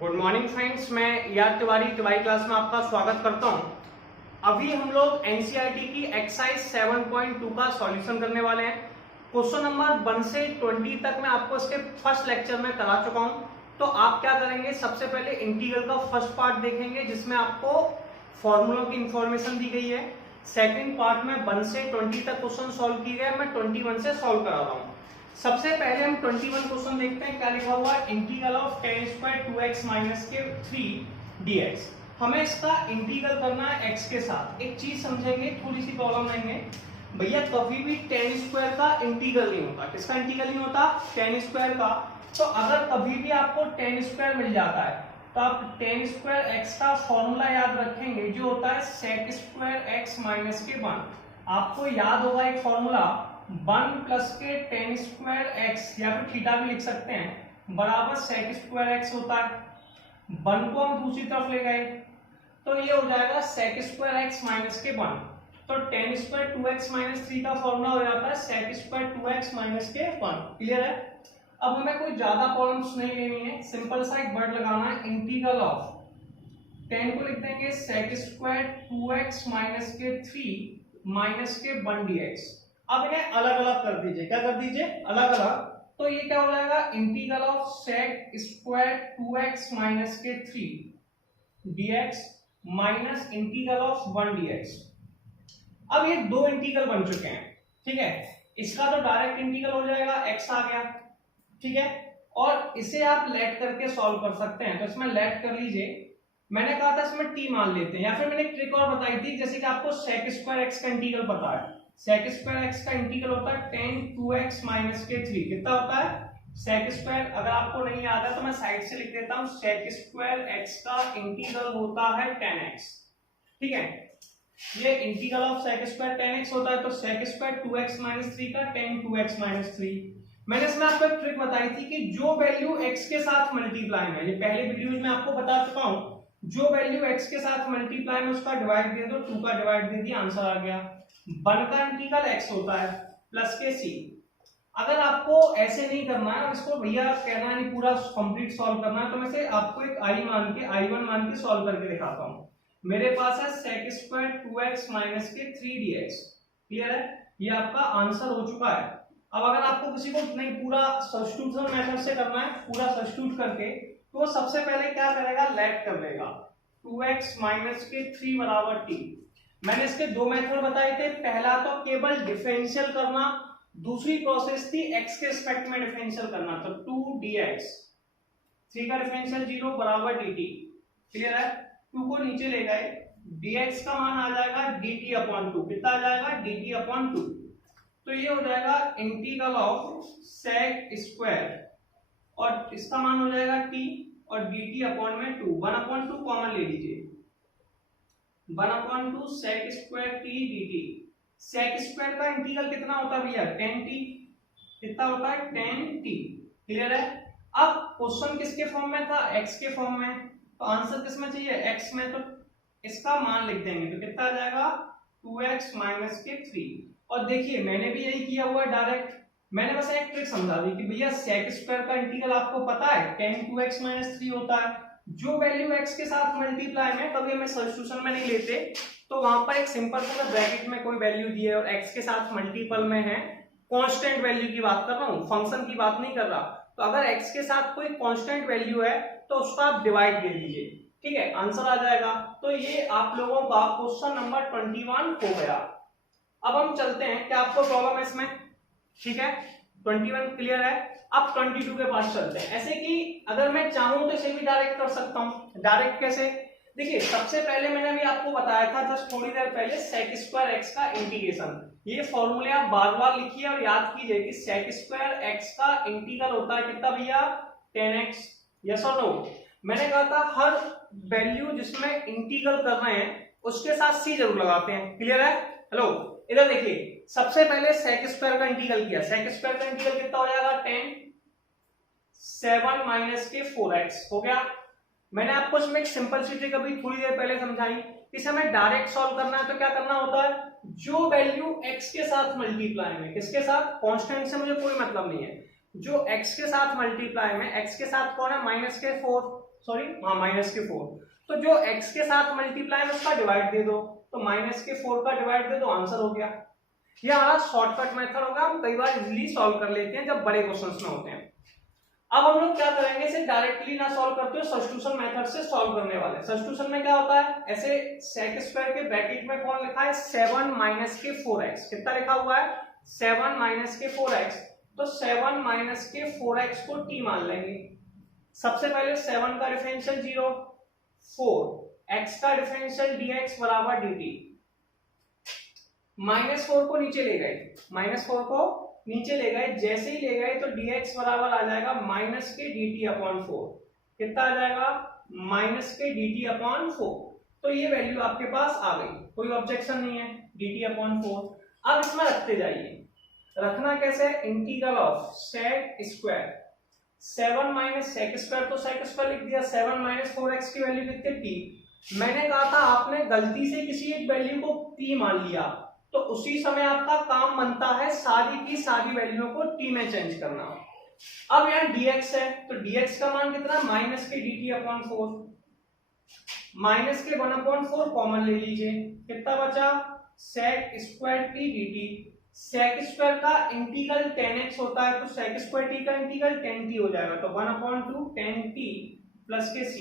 Good morning friends, मैं याद Tiwari class में आपका स्वागत करता हूं। अभी हम लोग एनसीईआरटी की एक्सरसाइज 7.2 का सॉल्यूशन करने वाले हैं। क्वेश्चन नंबर 1 से 20 तक मैं आपको इसके फर्स्ट लेक्चर में करा चुका हूं। तो आप क्या करेंगे, सबसे पहले इंटीग्रल का फर्स्ट पार्ट देखेंगे जिसमें आपको फॉर्मूलों की इंफॉर्मेशन दी गई है। सेकंड पार्ट में 1 से 20 तक क्वेश्चन सॉल्व किए गए, मैं 21 से सॉल्व करा रहा हूँ। सबसे पहले हम 21 क्वेश्चन देखते हैं। क्या लिखा हुआ है, integral of tan square 2x minus के 3 dx। हमें इसका इंटीग्रल करना है x के साथ। एक चीज समझेंगे, थोड़ी सी प्रॉब्लम लेंगे भैया, कभी भी tan स्क्वायर का इंटीग्रल नहीं होता। किसका इंटीग्रल नहीं होता? tan स्क्वायर का। तो अगर कभी भी आपको tan स्क्वायर मिल जाता है तो आप tan स्क्वायर x का फॉर्मूला याद रखेंगे जो होता है sec स्क्वायर x माइनस के 1। आपको याद होगा एक फॉर्मूला 1 प्लस के tan स्क्वायर x या फिर थीटा भी लिख सकते हैं बराबर sec स्क्वायर x होता है। 1 को हम दूसरी तरफ ले गए तो ये हो जाएगा sec स्क्वायर x माइनस के 1। तो tan स्क्वायर 2x माइनस 3 का फॉर्मूला हो जाता है sec स्क्वायर 2x माइनस के 1। क्लियर है? अब हमें कोई ज्यादा प्रॉब्लम्स नहीं लेनी है, सिंपल सा एक वर्ड लगाना है, इंटीग्रल ऑफ tan को लिख देंगे sec स्क्वायर 2x माइनस के 3 माइनस के 1 dx। अब इन्हें अलग अलग कर दीजिए। क्या कर दीजिए? अलग अलग। तो ये क्या हो जाएगा, integral of sec square 2x minus के 3 dx minus integral of 1 dx। अब ये दो इंटीग्रल बन चुके हैं, ठीक है। इसका तो डायरेक्ट इंटीग्रल हो जाएगा, x आ गया, ठीक है। और इसे आप लेट करके सॉल्व कर सकते हैं। तो इसमें लेट कर लीजिए। मैंने कहा था इसमें t मान लेते हैं, या फिर मैंने एक ट्रिक और बताई थी, जैसे कि आपको sec स्क्वायर x का इंटीग्रल पता है। sec स्क्वायर x का इंटीग्रल होता है tan 2x माइनस के 3। कितना होता है? sec स्क्वायर, अगर आपको नहीं याद है तो मैं साइड से लिख देता हूं, sec स्क्वायर x का इंटीग्रल होता है tan x, ठीक है। ये integral of sec square tan x होता है, तो sec स्क्वायर 2x माइनस 3 का tan 2x माइनस 3। मैंने इसमें आपको एक ट्रिक बताई थी कि जो वैल्यू x के साथ मल्टीप्लाई में, ये पहले वीडियोज में आपको बता चुका हूं, जो वैल्यू x के साथ मल्टीप्लाई में उसका डिवाइड दे दो, 2 का डिवाइड दे दिया, आंसर आ गया। 1 का इंटीग्रल x होता है प्लस के c। अगर आपको ऐसे नहीं करना है और इसको भैया कहना है नहीं पूरा कंप्लीट सॉल्व करना है, तो मैं से आपको एक i मान के i1 मान के सॉल्व करके दिखाता हूं। मेरे पास है sec स्क्वायर 2x माइनस के 3 dx। क्लियर है? ये आपका आंसर हो चुका है। अब अगर आपको किसी को नहीं पूरा सब्स्टिट्यूशन मेथड से करना है, पूरा सब्स्टिट्यूट करके, तो सबसे पहले क्या करेगा, लेट कर देगा 2x माइनस के 3 बराबर t। मैंने इसके दो मेथड बताए थे। पहला तो केवल डिफरेंशियल करना, दूसरी प्रोसेस थी x के रिस्पेक्ट में डिफरेंशियल करना। तो 2 dx, 3 का डिफरेंशियल 0 बराबर dt। क्लियर है? 2 को नीचे ले गए, dx का मान आ जाएगा dt अपॉन 2। कितना आ जाएगा? dt upon 2। तो ये हो जाएगा इंटीग्रल ऑफ sec स्क्वायर, और इसका मान हो जाएगा t, और dt अपॉन में 2। 1 अपॉन 2 कॉमन ले लीजिए, 1 upon 2 sec square t dt। sec square का इंटीग्रल कितना होता है भैया? tan t। कितना होता है? tan t। क्लियर है? अब क्वेश्चन किसके फॉर्म में था? x के फॉर्म में। तो आंसर किस में चाहिए? x में। तो इसका मान लिख देंगे, तो कितना आ जाएगा? 2x माइनस के 3। और देखिए मैंने भी यही किया हुआ है डायरेक्ट। मैंने बस एक ट्रिक समझा दी कि भैया sec स्क्वायर का इंटीग्रल आपको पता है tan 2x माइनस 3 होता है। जो वैल्यू x के साथ मल्टीप्लाई में, कभी हमें सब्स्टिट्यूशन में नहीं लेते, तो वहां पर एक सिंपल सा ब्रैकेट में कोई वैल्यू दी है और x के साथ मल्टीपल में है, कांस्टेंट वैल्यू की बात कर रहा हूं, फंक्शन की बात नहीं कर रहा। तो अगर x के साथ कोई कांस्टेंट वैल्यू है तो उसका आप डिवाइड दे दीजिए, ठीक है, आंसर आ जाएगा। तो ये आप लोगों का क्वेश्चन नंबर 21 हो गया। अब हम चलते हैं, क्या आपको प्रॉब्लम है इसमें? ठीक है, 21 क्लियर है। अब 22 के पास चलते हैं। ऐसे कि अगर मैं चाहूं तो इसे भी डायरेक्ट कर सकता हूं। डायरेक्ट कैसे? देखिए सबसे पहले मैंने भी आपको बताया था जस्ट थोड़ी देर पहले, sec स्क्वायर x का इंटीग्रेशन। ये फॉर्मूले आप बार बार लिखिए और याद कीजिए कि sec स्क्वायर x का इंटीग्रल होता है कितना भैया? tan x। यस और नो? मैंने कहा था हर वैल्यू जिसमें इंटीग्रल कर रहे हैं उसके साथ c जरूर लगाते हैं। क्लियर है? हेलो, इधर देखिए, सबसे पहले sec स्क्वायर का इंटीग्रल किया। sec स्क्वायर का इंटीग्रल कितना हो जाएगा? tan 7 माइनस के 4x हो गया। मैंने आपको इसमें एक सिंपल सी ट्रिक अभी थोड़ी देर पहले समझाई, इसे हमें डायरेक्ट सॉल्व करना है तो क्या करना होता है, जो वैल्यू x के साथ मल्टीप्लाई में, किसके साथ? कांस्टेंट से मुझे कोई मतलब नहीं है, जो x के साथ मल्टीप्लाई में, x के साथ कौन है, -4, तो जो x के साथ मल्टीप्लाई में उसका डिवाइड दे दो, तो -4 का डिवाइड दे दो, आंसर हो गया। ये हमारा शॉर्टकट मेथड होगा, हम कई बार इजीली सॉल्व कर लेते हैं जब बड़े क्वेश्चंस में होते हैं। अब हम लोग क्या करेंगे, इसे डायरेक्टली ना सॉल्व करते हो, सब्स्टिट्यूशन मेथड से सॉल्व करने वाले हैं। सब्स्टिट्यूशन में क्या होता है, ऐसे sec स्क्वायर के ब्रैकेट में कौन लिखा है, 7 - 4x, कितना लिखा हुआ है, 7 - 4x, तो 7 - 4x को t मान लेंगे। सबसे पहले 7 का डिफरेंशियल 0, 4 x का डिफरेंशियल dx बराबर dt, -4 को नीचे ले गए, -4 को नीचे ले गए, जैसे ही ले गए तो dx बराबर आ जाएगा -dt/4, कितना आ जाएगा, -dt/4, तो ये वैल्यू आपके पास आ गई, कोई ऑब्जेक्शन नहीं है, dt/4। अब इसमें रखते जाइए, रखना कैसे, integral of sec square, 7 - sec square, तो sec स्क्वायर लिख दिया, 7 - 4x की वैल्यू कितनी, t। मैंने कहा था आपने गलती से किसी एक वैल्यू को t मान लिया, तो उसी समय आपका काम बनता है सारी की सारी वैल्यूओं को t में चेंज करना। अब यहाँ dx है, तो dx का मान कितना, -dt/4, -1/4 कॉमन ले लीजिए, कितना बचा, sec square t dt। sec square का इंटीग्रल 10x होता है, तो sec स्क्वायर t का इंटीग्रल 10t हो जाएगा, तो 1/2 10t प्लस के c।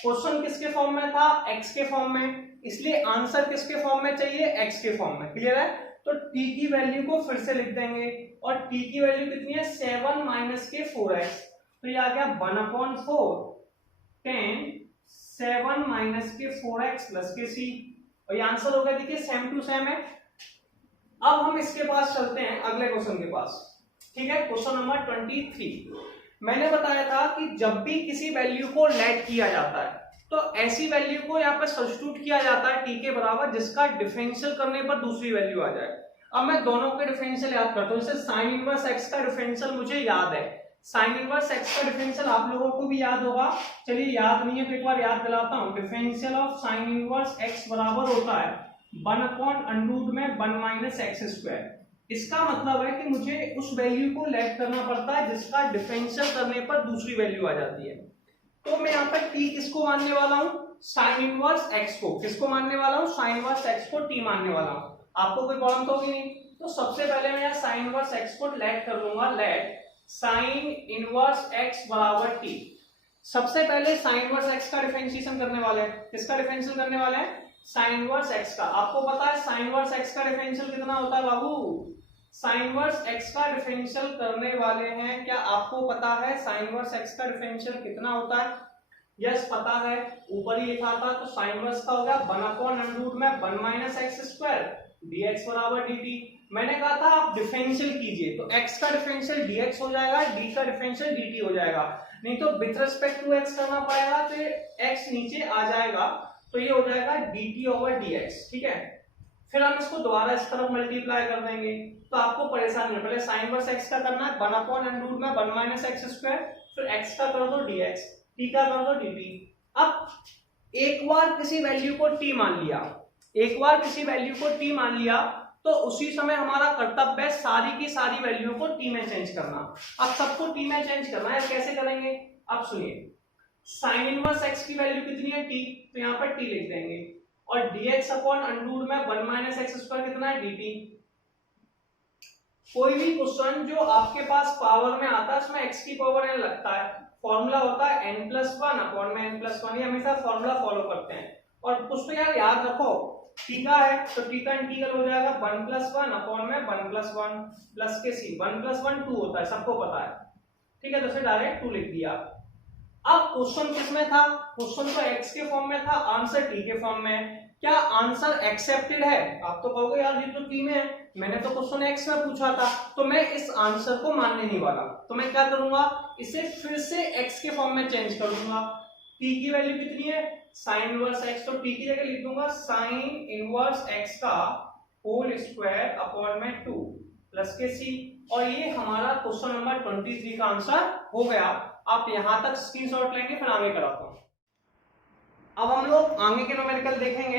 क्वेश्चन किसके फॉर्म में था, x के फॉर्म में, इसलिए आंसर किसके फॉर्म में चाहिए, x के फॉर्म में। क्लियर है, तो t की वैल्यू को फिर से लिख देंगे, और t की वैल्यू कितनी है, 7 - 4x, तो ये आ गया 1/4 10 7 - 4x प्लस के c, और ये आंसर हो गया। देखिए सेम टू सेम है। अब हम इसके पास चलते हैं अगले क्वेश्चन के पास, ठीक है, क्वेश्चन नंबर 23। मैंने बताया था कि जब भी किसी वैल्यू को लेट किया जाता है तो ऐसी वैल्यू को यहाँ पे सब्स्टिट्यूट किया जाता है t के बराबर, जिसका डिफरेंशियल करने पर दूसरी वैल्यू आ जाए। अब मैं दोनों के डिफरेंशियल याद करता हूँ, जैसे साइन इनवर्स x का डिफरेंशियल मुझे याद है, साइन इनवर्स x का डिफरेंशियल आप लोगों को भी याद होगा। चलिए याद नहीं है तो एक बार याद दिलाता हूँ, differential of sine inverse x बराबर होता है 1/√1 - x²। इसका मतलब है कि मुझे उस वैल्यू को लेट करना पड़ता है जिसका डिफरेंशियल करने पर दूसरी वैल्यू आ जाती है। तो मैं यहाँ पर t किसको मानने वाला हूँ, साइन इनवर्स x को, किसको मानने वाला हूँ, साइन इनवर्स x को t मानने वाला हूँ। आपको कोई प्रॉब्लम तो होगी नहीं, तो सबसे पहले मैं यहाँ साइन इनवर्स x को लेट कर लूंगा, लेट साइन इनवर्स x बराबर t। सबसे पहले साइन इनवर्स x का डिफरेंशिएशन करने वाले हैं, किसका डिफरेंशियल करने वाले हैं, साइन इनवर्स x का। आपको पता है साइन इनवर्स x का डिफरेंशियल कितना होता है बाबू, साइन इनवर्स x का डिफरेंशियल करने वाले हैं, क्या आपको पता है साइन इनवर्स x का डिफरेंशियल कितना होता है, यस पता है, ऊपर ही लिखा था। तो साइन इनवर्स का हो गया 1/√1 - x² dx बराबर dt। मैंने कहा था आप डिफरेंशियल कीजिए, तो x का डिफरेंशियल dx हो जाएगा, d का डिफरेंशियल dt हो जाएगा, नहीं तो विथ रिस्पेक्ट टू x करना पड़ेगा, तो x नीचे आ जाएगा, तो ये हो जाएगा dt/dx, ठीक है। फिर हम इसको दोबारा इस तरफ मल्टीप्लाई कर देंगे, तो आपको परेशान नहीं, पहले साइन इनवर्स x का करना है 1/√1 - x², फिर x का कर दो dx, t का कर दो dt। अब एक बार किसी वैल्यू को t मान लिया, एक बार किसी वैल्यू को t मान लिया, तो उसी समय हमारा कर्तव्य है सारी की सारी वैल्यू को t में चेंज करना। अब सबको t में चेंज करना है, कैसे करेंगे, अब सुनिए, साइन इनवर्स x की वैल्यू कितनी है t, तो यहाँ पर t लिख देंगे, और dx/√1 - x² कितना है dt। कोई भी क्वेश्चन जो आपके पास पावर में आता है उसमें x की पावर n लगता है, फॉर्मूला होता है n+1/n+1, ये हमेशा फॉर्मूला फॉलो करते हैं। और कुछ तो यार याद रखो, t का है तो t का इंटीग्रल हो जाएगा 1+1/1+1 प्लस के c, 1+1 2 होता है, सबको पता है, ठीक है, तो इसे डायरेक्ट 2 लिख दिया। अब क्वेश्चन किसमें था, क्वेश्चन तो x के फॉर्म में था, आंसर t के फॉर्म में। क्या आंसर एक्सेप्टेड है, आप तो कहोगे यार ये तो t में है, मैंने तो क्वेश्चन x में पूछा था, तो मैं इस आंसर को मानने नहीं वाला, तो मैं क्या करूंगा, इसे फिर से x के फॉर्म में चेंज कर दूंगा। t की वैल्यू कितनी है, साइन इनवर्स x, तो t की जगह लिख दूंगा साइन इनवर्स x का होल स्क्वायर अपॉन में 2 प्लस के c, और ये हमारा क्वेश्चन नंबर 23 का आंसर हो गया। आप यहां तक स्क्रीनशॉट लेंगे, फिर आगे कराता हूं। अब हम लोग आगे के न्यूमेरिकल देखेंगे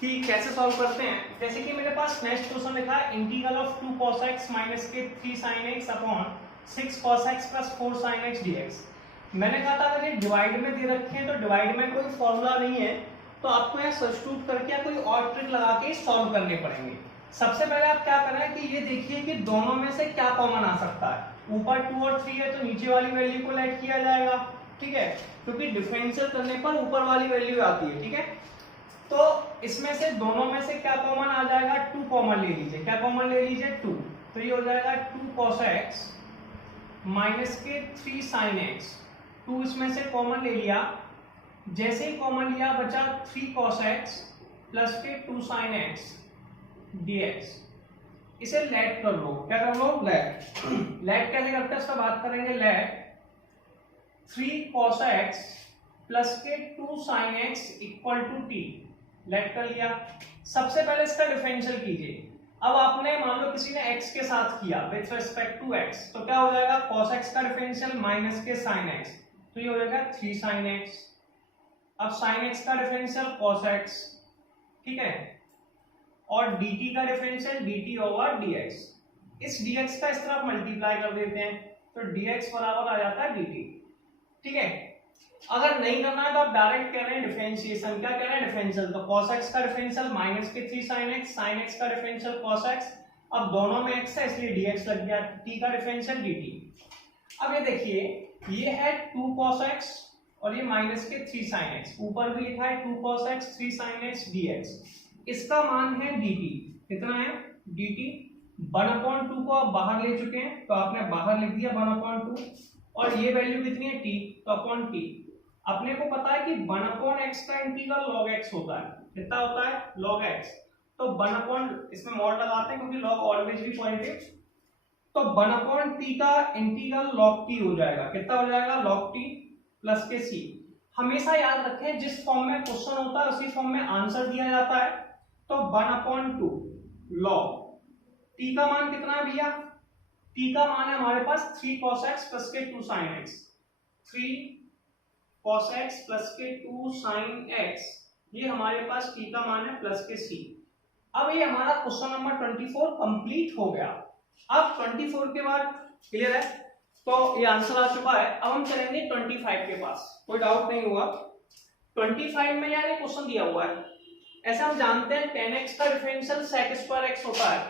कि कैसे सॉल्व करते हैं। जैसे कि मेरे पास नेक्स्ट क्वेश्चन लिखा है integral of 2 cos x - k 3 sin x upon 6 cos x plus 4 sin x dx। मैंने कहा था अगर ये डिवाइड में दे रखे हैं तो डिवाइड में कोई फॉर्मूला नहीं है, तो आपको यहाँ सब्स्टिट्यूट करके या कोई और ट्रिक लगा के सॉल्व करने पड़ेंगे। सबसे पहले आप क्या करना है कि ये देखिए कि दोनों में से क्या कॉमन आ सकता है। ऊपर 2 और 3 है तो नीचे वाली वैल्यू को लेट किया जाएगा, ठीक है, क्योंकि डिफरेंशियल करने पर ऊपर वाली वैल्यू आती है, ठीक है। तो इसमें से दोनों में से क्या कॉमन आ जाएगा, 2 कॉमन ले लीजिए। क्या कॉमन ले लीजिए, 2। तो ये हो जाएगा 2 cos x माइनस के 3 sin x। 2 इसमें से कॉमन ले लिया, जैसे ही कॉमन लिया बचा 3 cos x प्लस के 2 sin x dx। इसे लेट कर लो। क्या कर लो, लेट। लेट कैसे करते हैं इसका बात करेंगे। लेट 3 cos x प्लस के 2 sin x equal to t। Let कर लिया। सबसे पहले इसका डिफरेंशियल कीजिए। अब आपने मान लो किसी ने x के साथ किया विथ रिस्पेक्ट टू x, तो क्या हो जाएगा, cos x का डिफरेंशियल माइनस के sin x, तो ये हो जाएगा 3 sin x। अब sin x का डिफरेंशियल cos x, ठीक है, और dt का डिफरेंशियल dt ओवर dx। इस dx का इस तरफ मल्टीप्लाई कर देते हैं तो dx बराबर आ जाता है dt, ठीक है। अगर नहीं करना है तो आप डायरेक्ट कह रहे हैं डिफरेंशिएशन। क्या कह रहे हैं, डिफरेंशियल। तो cos x का डिफरेंशियल माइनस के 3 sin x, sin x का डिफरेंशियल cos x। अब दोनों में x है इसलिए dx लग गया, t का डिफरेंशियल dt। अब ये देखिए, ये है 2 cos x और ये माइनस के 3 sin x। ऊपर भी लिखा है 2 cos x 3 sin x dx। इसका मान है dt। कितना है, dt 1/2 को आप बाहर ले चुके हैं तो आपने बाहर लिख दिया 1/2, और ये वैल्यू कितनी है, t, तो अपॉन t। अपने को पता है कि 1/x का इंटीग्रल log x होता है। कितना होता है, log x। तो 1 इसमें मॉड लगाते हैं क्योंकि log ऑलवेज भी पॉजिटिव, तो 1/t का इंटीग्रल log t हो जाएगा। कितना हो जाएगा, log t प्लस के c। हमेशा याद रखें जिस फॉर्म में क्वेश्चन होता है उसी फॉर्म में आंसर दिया जाता है। तो 1/2 log t का मान कितना है भैया, t का मान है हमारे पास 3 cos x प्लस के 2 sin x। 3 cos x plus के 2 sin x, ये हमारे पास t का मान है प्लस के c। अब ये हमारा क्वेश्चन नंबर 24 कंप्लीट हो गया। अब 24 के बाद क्लियर है, तो ये आंसर आ चुका है। अब हम चलेंगे 25 के पास, कोई डाउट नहीं हुआ। 25 में यार ये क्वेश्चन दिया हुआ है। ऐसा हम जानते हैं tan x का डिफरेंशियल sec स्क्वायर x होता है,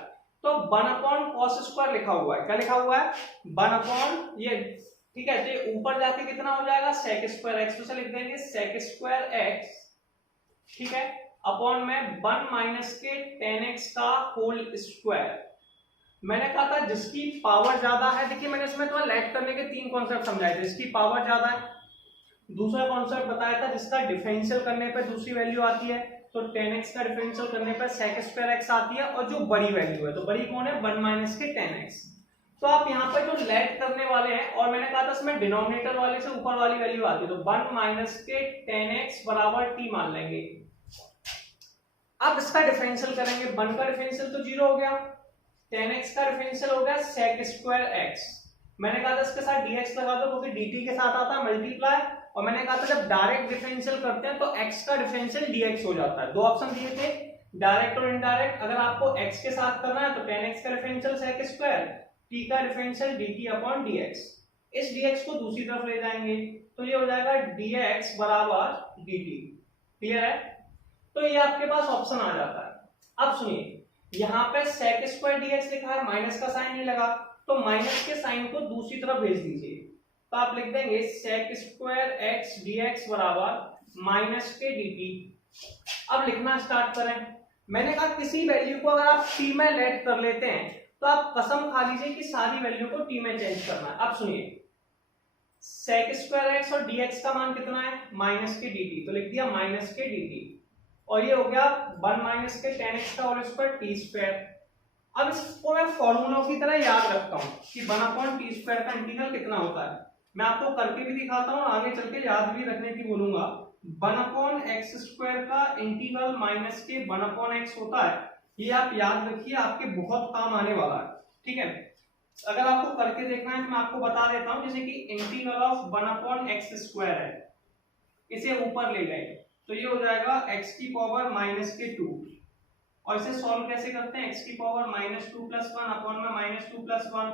तो 1/cos स्क्वायर लिखा हुआ है। क्या लिखा हुआ है, 1 ये, ठीक है। तो ऊपर जाके कितना हो जाएगा, sec स्क्वायर x, तो से लिख देंगे sec स्क्वायर x, ठीक है, अपॉन में 1 माइनस के tan x का होल स्क्वायर। मैंने कहा था जिसकी पावर ज्यादा है, देखिए मैंने इसमें तो लेट करने के 3 कॉन्सेप्ट समझाए थे। जिसकी पावर ज्यादा है, दूसरा कॉन्सेप्ट बताया था जिसका डिफरेंशियल करने पे दूसरी वैल्यू आती है, तो tan x का डिफरेंशियल करने पर sec स्क्वायर x आती है, और जो बड़ी वैल्यू है, तो बड़ी कौन है, 1 माइनस के tan x। तो आप यहाँ पे जो लेट करने वाले हैं, और मैंने कहा था इसमें डिनोमिनेटर वाले से ऊपर वाली वैल्यू आती है, तो 1 माइनस के tan x बराबर t मान लेंगे। अब इसका डिफरेंशियल करेंगे, 1 का डिफरेंशियल तो 0 हो गया, tan x का डिफरेंशियल हो गया sec स्क्वायर x। मैंने कहा था इसके साथ dx लगा दो क्योंकि dt के साथ आता है मल्टीप्लाई, और मैंने कहा था जब डायरेक्ट डिफरेंशियल करते हैं तो x का डिफरेंशियल dx हो जाता है। दो ऑप्शन दिए थे, डायरेक्ट और इनडायरेक्ट। अगर आपको x के साथ करना है तो tan x का डिफरेंशियल sec स्क्वायर, t का डिफरेंशियल dt अपॉन dx। इस dx को दूसरी तरफ ले जाएंगे तो ये हो जाएगा dx बराबर dt। क्लियर है, तो ये आपके पास ऑप्शन आ जाता है। अब सुनिए, यहाँ पे sec स्क्वायर dx लिखा है, माइनस का साइन नहीं लगा, तो माइनस के साइन को दूसरी तरफ भेज दीजिए। तो आप लिख देंगे sec स्क्वायर x dx बराबर माइनस के dt। अब लिखना स्टार्ट करें। मैंने कहा किसी वैल्यू को अगर आप t में लेट कर लेते हैं तो आप कसम खा लीजिए कि सारी वैल्यू को t में चेंज करना है। अब सुनिए, sec स्क्वायर x और dx का मान कितना है, माइनस के dt, तो लिख दिया माइनस के dt, और ये हो गया 1 माइनस के tan x का होल स्क्वायर t स्क्वायर। अब इसको मैं फॉर्मूलों की तरह याद रखता हूं कि 1/t स्क्वायर का इंटीग्रल कितना होता है। मैं आपको करके भी दिखाता हूं, आगे चल के याद भी रखने की बोलूंगा। 1/x स्क्वायर का इंटीग्रल माइनस के 1/x होता है। ये आप याद रखिए, आपके बहुत काम आने वाला है, ठीक है। अगर आपको करके देखना है तो मैं आपको बता देता हूं, जैसे कि इंटीग्रल ऑफ 1/x स्क्वायर है, इसे ऊपर ले गए तो ये हो जाएगा x की पावर माइनस के 2, और इसे सॉल्व कैसे करते हैं, x की पावर माइनस 2 प्लस 1 अपॉन में माइनस 2 प्लस 1,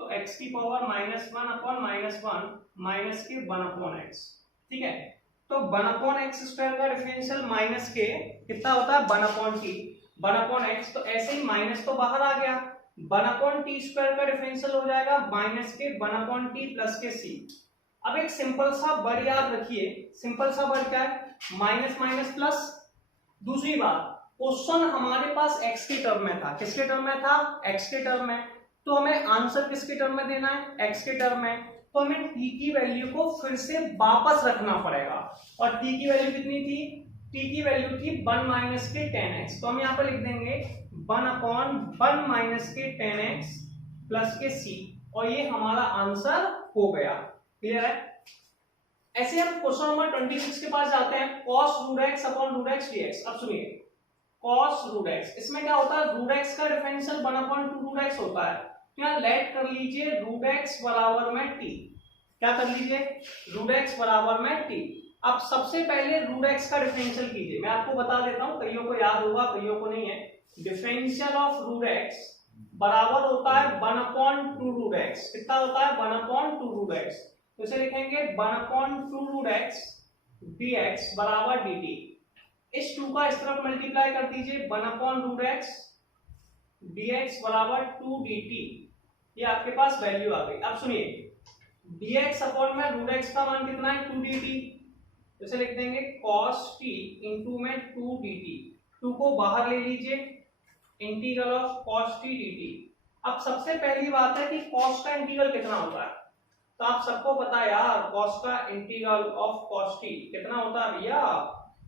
तो x की पावर -1 अपॉन -1 माइनस के 1 अपॉन x, ठीक है। तो 1 अपॉन एक्स स्क्वायर का डिफरेंशियल माइनस के कितना होता है 1 अपॉन टी, 1 अपॉन एक्स, तो ऐसे ही माइनस तो बाहर आ गया, 1 अपॉन टी स्क्वायर का डिफरेंशियल हो जाएगा माइनस के 1 अपॉन टी प्लस के सी। अब एक सिंपल सा वर्ड याद रखिए, सिंपल सा वर्ड क्या है, माइनस माइनस प्लस। दूसरी बात, क्वेश्चन हमारे पास x के टर्म में था, किसके टर्म में था, x के टर्म में, तो हमें आंसर किसके टर्म में देना है, x के टर्म में, तो हमें t की वैल्यू को फिर से वापस रखना पड़ेगा। और t की वैल्यू कितनी थी, t की वैल्यू थी 1 माइनस के 10x, तो हम यहाँ पर लिख देंगे 1 अपॉन 1 माइनस के 10x प्लस के c, और ये हमारा आंसर हो गया। क्लियर है। ऐसे हम क्वेश्चन नंबर 26 के पास जाते हैं, cos root x upon root x dx। अब सुनिए, cos रूट x, इसमें क्या होता है, रूट x का डिफरेंशियल 1 अपॉन 2 रूट x होता है, तो यहाँ लेट कर लीजिए रूट x बराबर में t, क्या कर लीजिए, रूट x बराबर में t। अब सबसे पहले रूट x का डिफरेंशियल कीजिए, मैं आपको बता देता हूं, कईयों को याद होगा कईयों को नहीं है। डिफरेंशियल ऑफ रूट x बराबर होता है 1 अपॉन 2 रूट x, कितना होता है 1 अपॉन 2 रूट x, तो इसे लिखेंगे 1 अपॉन 2 रूट x dx बराबर dt। इस 2 का इस तरफ मल्टीप्लाई कर दीजिए, 1 अपॉन रूट x dx बराबर 2 dt, ये आपके पास वैल्यू आ गई। अब सुनिए, dx अपॉन में रूट x का मान कितना है 2 dt, तो इसे लिख देंगे cos t इंटू में 2 dt, 2 को बाहर ले लीजिए, integral of cos t dt। अब सबसे पहली बात है कि cos का इंटीग्रल कितना होता है, तो आप सबको पता है यार, cos का इंटीग्रल ऑफ cos t कितना होता है भैया,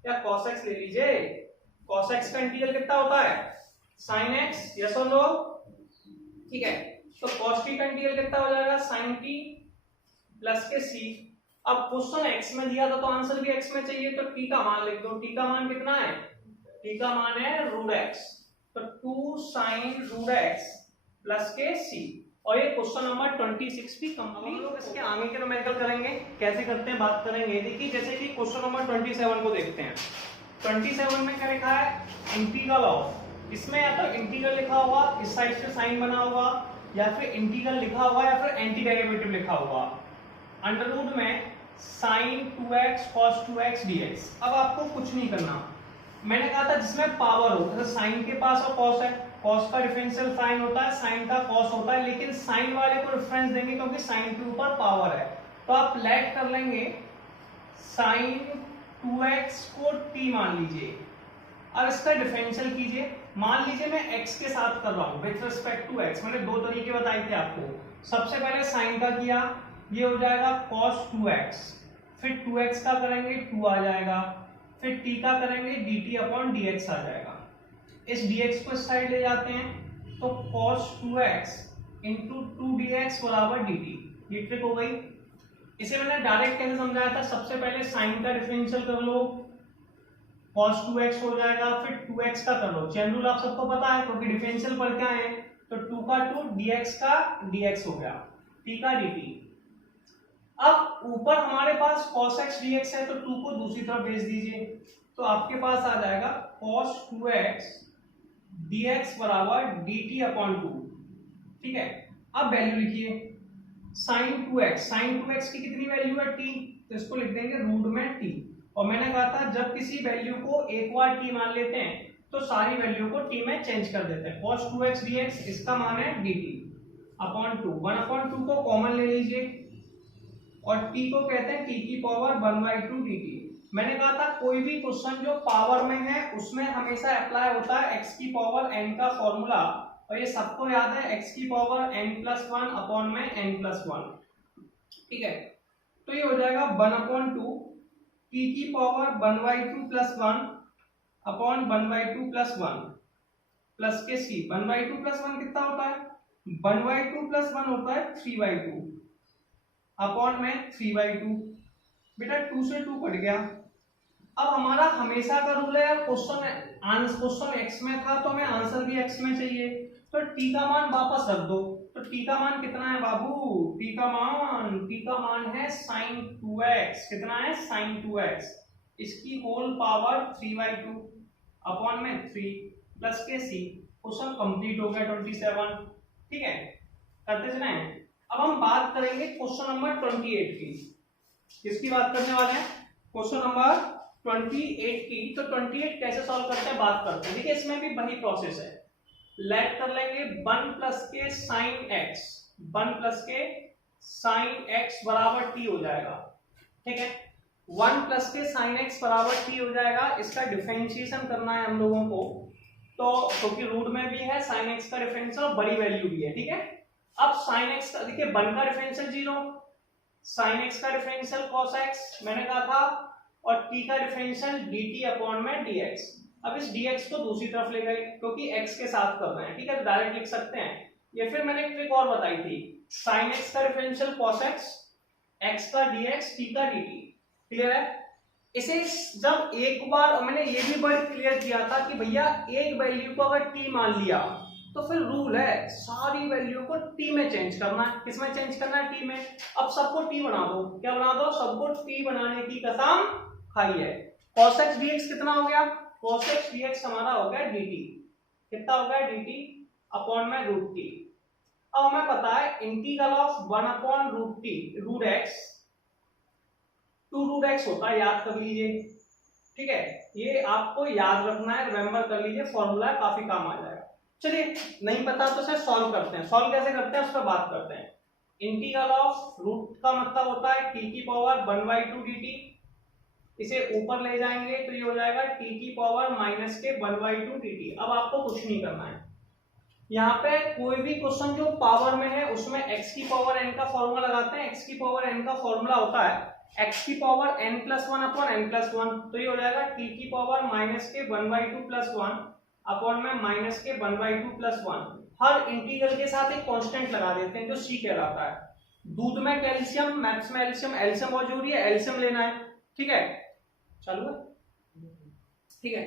या cos x ले लीजिए, cos x का इंटीग्रल कितना होता है sin x, यस और नो, ठीक है। तो cos t का इंटीग्रल कितना हो जाएगा sin t प्लस के c। अब क्वेश्चन x में दिया था तो आंसर भी x में चाहिए, तो t का मान लिख दो, t का मान कितना है, t का मान है रूट x, तो 2 sin रूट x प्लस के c। और ये क्वेश्चन नंबर 26 भी कंप्लीट। हम लोग इसके आगे के न्यूमेरिकल करेंगे, कैसे करते हैं बात करेंगे। देखिए जैसे कि क्वेश्चन नंबर 27 को देखते हैं, 27 में क्या लिखा है, इंटीग्रल ऑफ, इसमें या तो इंटीग्रल लिखा होगा, इस साइड से साइन बना होगा, या फिर इंटीग्रल लिखा हुआ, या फिर एंटी डेरिवेटिव लिखा हुआ, अंडर रूट में sin 2x cos 2x dx। अब आपको कुछ नहीं करना, मैंने कहा था जिसमें पावर हो, जैसे साइन के पास और cos है, cos का डिफरेंशियल साइन होता है, साइन का cos होता है, लेकिन साइन वाले को रेफरेंस देंगे क्योंकि साइन के ऊपर पावर है, तो आप लेट कर लेंगे sin 2x को t मान लीजिए। अब इसका डिफरेंशियल कीजिए, मान लीजिए मैं x के साथ कर रहा हूं विथ रिस्पेक्ट टू x, मैंने दो तरीके बताए थे आपको। सबसे पहले साइन का किया, ये हो जाएगा cos 2x, फिर 2x का करेंगे 2 आ जाएगा, फिर t का करेंगे dt अपॉन dx आ जाएगा। इस dx को इस साइड ले जाते हैं, तो cos 2x इंटू 2dx बराबर dt, ये ट्रिक हो गई। इसे मैंने डायरेक्ट कैसे समझाया था, सबसे पहले साइन का डिफरेंशियल कर लो, cos 2x हो जाएगा, फिर 2x का कर लो, चेन रूल आप सबको पता है क्योंकि डिफरेंशियल पर क्या है, तो 2 का 2 dx का dx हो गया, t का dt। अब ऊपर हमारे पास cos x dx है, तो 2 को दूसरी तरफ भेज दीजिए, तो आपके पास आ जाएगा cos 2x dx बराबर dt अपॉन 2, ठीक है। अब वैल्यू लिखिए, sin 2x की कितनी वैल्यू है t, तो इसको लिख देंगे रूट में t। और मैंने कहा था जब किसी वैल्यू को एक बार t मान लेते हैं तो सारी वैल्यू को t में चेंज कर देते हैं। cos 2x dx इसका मान है dt अपॉन 2, 1 अपॉन 2 को कॉमन ले लीजिए, और t को कहते हैं t की पावर 1/2 dt। मैंने कहा था कोई भी क्वेश्चन जो पावर में है उसमें हमेशा अप्लाई होता है x की पावर n का फॉर्मूला, और ये सबको याद है x की पावर n+1 अपॉन में n+1, ठीक है। तो ये हो जाएगा 1/2 t की power 1/2 plus 1 upon 1/2 plus 1 plus के c। 1/2 प्लस 1 कितना होता है, 1/2 प्लस 1 होता है 3/2 अपॉन में 3/2। बेटा 2 से 2 कट गया। अब हमारा हमेशा का रूल है, क्वेश्चन x में था तो हमें आंसर भी x में चाहिए, तो t का मान वापस रख दो, तो t का मान कितना है बाबू, t का मान है sin 2x, कितना है sin 2x, इसकी होल पावर 3/2 अपॉन में 3 प्लस के c। क्वेश्चन कंप्लीट हो गया 27, ठीक है। करते चलें, अब हम बात करेंगे क्वेश्चन नंबर 28 की। किसकी बात करने वाले हैं? क्वेश्चन नंबर 28 की। तो 28 कैसे सॉल्व करते हैं बात करते हैं। देखिए इसमें भी वही प्रोसेस है। लेट कर लेंगे 1 प्लस के साइन एक्स, 1 प्लस के साइन एक्स बराबर टी हो जाएगा। ठीक है, 1 प्लस के साइन एक्स बराबर टी हो जाएगा। इसका डिफरेंशिएशन करना है हम लोगों को, तो क्योंकि रूट में भी है साइन एक्स का डिफरेंशियल और बड़ी वैल्यू भी है। ठीक है, अब साइन एक्स का देखिए 1 का डिफरेंशियल 0, साइन एक्स का डिफरेंशियल cos x मैंने कहा था, और t का डिफरेंशियल dt अपॉन में dx। अब इस dx को दूसरी तरफ ले गए क्योंकि x के साथ कर रहे हैं। ठीक है, तो डायरेक्ट लिख सकते हैं। या फिर मैंने एक ट्रिक और बताई थी, साइन x का डिफरेंशियल cos x का dx, t का dt। क्लियर है? इसे जब एक बार मैंने ये भी बड़ा क्लियर किया था कि भैया एक वैल्यू को अगर t मान लिया तो फिर रूल है सारी वैल्यू को t में चेंज करना है। किसमें चेंज करना है? t में। अब सबको t बना दो। क्या बना दो? सबको t बनाने की कसम खाई है। cos x dx कितना हो गया? cos x dx हमारा हो गया dt। कितना हो गया? dt अपॉन में रूट t। अब हमें पता है integral of 1 upon root t root x two root x होता है, याद कर लीजिए। ठीक है, ये आपको याद रखना है, रिमेंबर कर लीजिए, फॉर्मूला काफी काम आ जाएगा। चलिए नहीं पता तो इसे सॉल्व करते हैं। सॉल्व कैसे करते हैं उस पर बात करते हैं। इंटीग्रल ऑफ रूट का मतलब होता है t की पावर 1/2 dt। इसे ऊपर ले जाएंगे तो ये हो जाएगा t की पावर माइनस के 1/2 dt। अब आपको कुछ नहीं करना है। यहाँ पे कोई भी क्वेश्चन जो पावर में है उसमें x की पावर n का फॉर्मूला लगाते हैं। x की पावर n का फॉर्मूला होता है x की पावर n+1 अपॉन n+1। तो ये हो जाएगा t की पावर माइनस के 1/2 + 1 अपॉन में माइनस के 1/2 + 1। हर इंटीग्रल के साथ एक कांस्टेंट लगा देते हैं जो c कहलाता है। दूध में कैल्शियम, मैथ्स में एल्शियम, एल्शियम बहुत जरूरी है, एल्शियम लेना है। ठीक है, चालू है? ठीक है,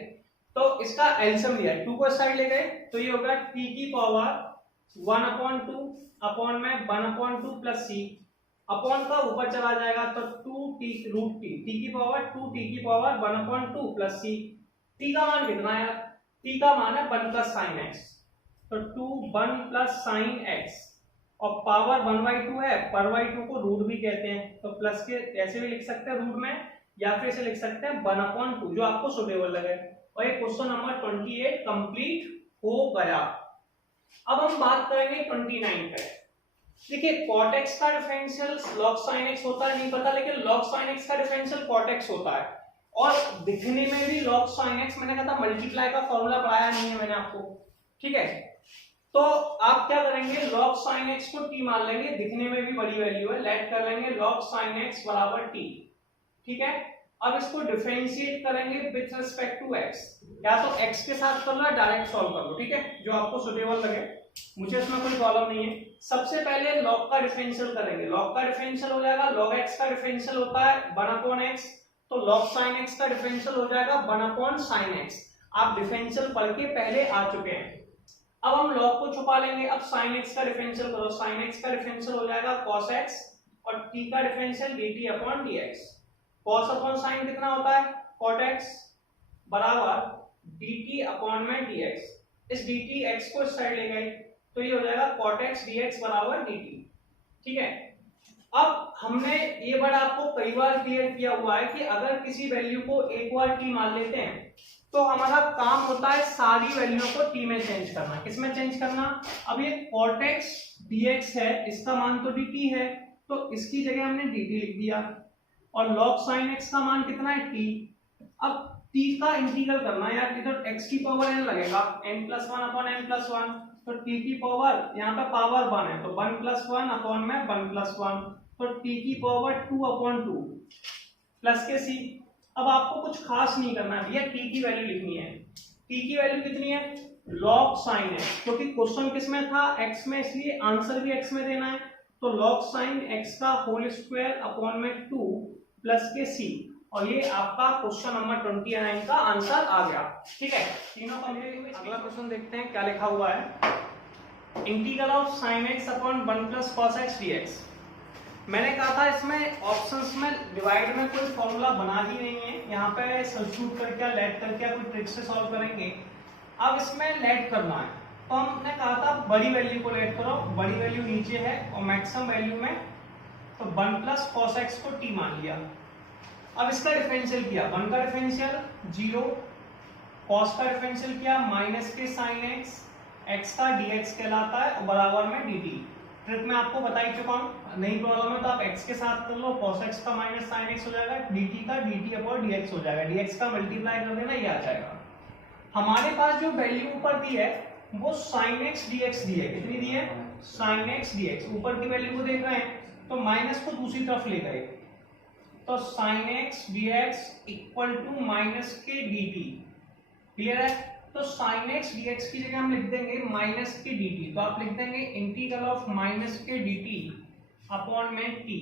तो इसका एल्शियम लिया है, 2 को साइड ले गए तो ये होगा t की पावर 1/2 अपॉन में 1/2 + c। अपॉन का ऊपर चला जाएगा तो 2t रूट t, t की पावर 2t की पावर 1/2 + c। t का मान कितना है? t का मान है 1 + sin x, तो 2 1 + sin x, और पावर 1/2 है, पर बाई 2 को रूट भी कहते हैं, तो प्लस के ऐसे भी लिख सकते हैं रूट में, या फिर इसे लिख सकते हैं 1/2 जो आपको सुटेबल लगे। और ये क्वेश्चन नंबर 28 कंप्लीट हो गया। अब हम बात करेंगे 29 पे। देखिए cot x का डिफरेंशियल log sin x होता है, नहीं पता, लेकिन log sin x का डिफरेंशियल cot x होता है, और दिखने में भी log sin x, मैंने कहा था मल्टीप्लाई का फॉर्मूला पढ़ाया नहीं है मैंने आपको। ठीक है, तो आप क्या करेंगे, log sin x को t मान लेंगे, दिखने में भी बड़ी वैल्यू है, लेट कर लेंगे log sin x बराबर t। ठीक है, अब इसको डिफरेंशिएट करेंगे विथ रिस्पेक्ट टू x, या तो x के साथ कर लो, डायरेक्ट सॉल्व कर लो। ठीक है, जो आपको सुटेबल लगे, मुझे इसमें कोई प्रॉब्लम नहीं है। सबसे पहले log का डिफरेंशियल करेंगे। log का डिफरेंशियल हो जाएगा, log x का डिफरेंशियल होता है 1/x, तो log sin x का डिफरेंशियल हो जाएगा 1/sin x। आप डिफरेंशियल पढ़ के पहले आ चुके हैं। अब हम log को छुपा लेंगे। अब sin x का डिफरेंशियल करो, sin x का डिफरेंशियल हो जाएगा cos x, और t का differential dt/dx। cos upon sin कितना होता है? cot x बराबर dt/dx। इस dt x को इस साइड ले गए तो ये हो जाएगा cot x dx बराबर dt। ठीक है, अब हमने ये वर्ड आपको कई बार क्लियर किया हुआ है कि अगर किसी वैल्यू को एक बार t मान लेते हैं तो हमारा काम होता है सारी वैल्यू को t में चेंज करना। किसमें चेंज करना? अब ये cot x dx है, इसका मान तो dt है, तो इसकी जगह हमने dt लिख दिया, और log sin x का मान कितना है? t। अब t का इंटीग्रल करना है यार, इधर x की पावर n लगेगा, n+1 अपॉन n+1, तो t की पावर यहाँ पे पावर 1 है, तो 1+1 अपॉन में 1+1, तो t की पावर 2/2 प्लस के c। अब आपको कुछ खास नहीं करना है भैया, t की वैल्यू लिखनी है। t की वैल्यू कितनी है? log sin x, क्योंकि क्वेश्चन किसमें था? x में, इसलिए आंसर भी x में देना है, तो log sin x का होल स्क्वायर अपॉन में 2 प्लस के c, और ये आपका क्वेश्चन नंबर 29 का आंसर आ गया। ठीक है, तीनों कंप्लीट। अगला क्वेश्चन देखते हैं क्या लिखा हुआ है। Integral of sin x upon 1 + cos x dx। मैंने कहा था इसमें ऑप्शंस में डिवाइड में कोई फॉर्मूला बना ही नहीं है, यहाँ पे सब्स्टिट्यूट करके लेट करके कोई ट्रिक से सॉल्व करेंगे। अब इसमें लेट करना है, तो हमने कहा था बड़ी वैल्यू को लेट करो, बड़ी वैल्यू नीचे है और मैक्सिमम वैल्यू में, तो 1 प्लस कॉस एक्स को टी मान लिया। अब इसका डिफरेंशियल किया, 1 का डिफरेंशियल 0, कॉस का डिफरेंशियल किया माइनस के साइन एक्स, एक्स का dx कहलाता है और बराबर में dt। ट्रिक मैं आपको बता ही चुका हूं, नहीं प्रॉब्लम है तो आप x के साथ कर लो, cos x का माइनस sin x हो जाएगा, dt का dt अपॉन dx हो जाएगा, dx का मल्टीप्लाई कर देना ये आ जाएगा। हमारे पास जो वैल्यू ऊपर दी है वो sin x dx दी है, कितनी दी है sin x dx, ऊपर की वैल्यू को देख रहे हैं तो माइनस को दूसरी तरफ ले गए, तो sin x dx equal to minus के dt। क्लियर है? तो sin x dx की जगह हम लिख देंगे माइनस के dt, तो आप लिख देंगे इंटीग्रल ऑफ माइनस के dt अपॉन में t,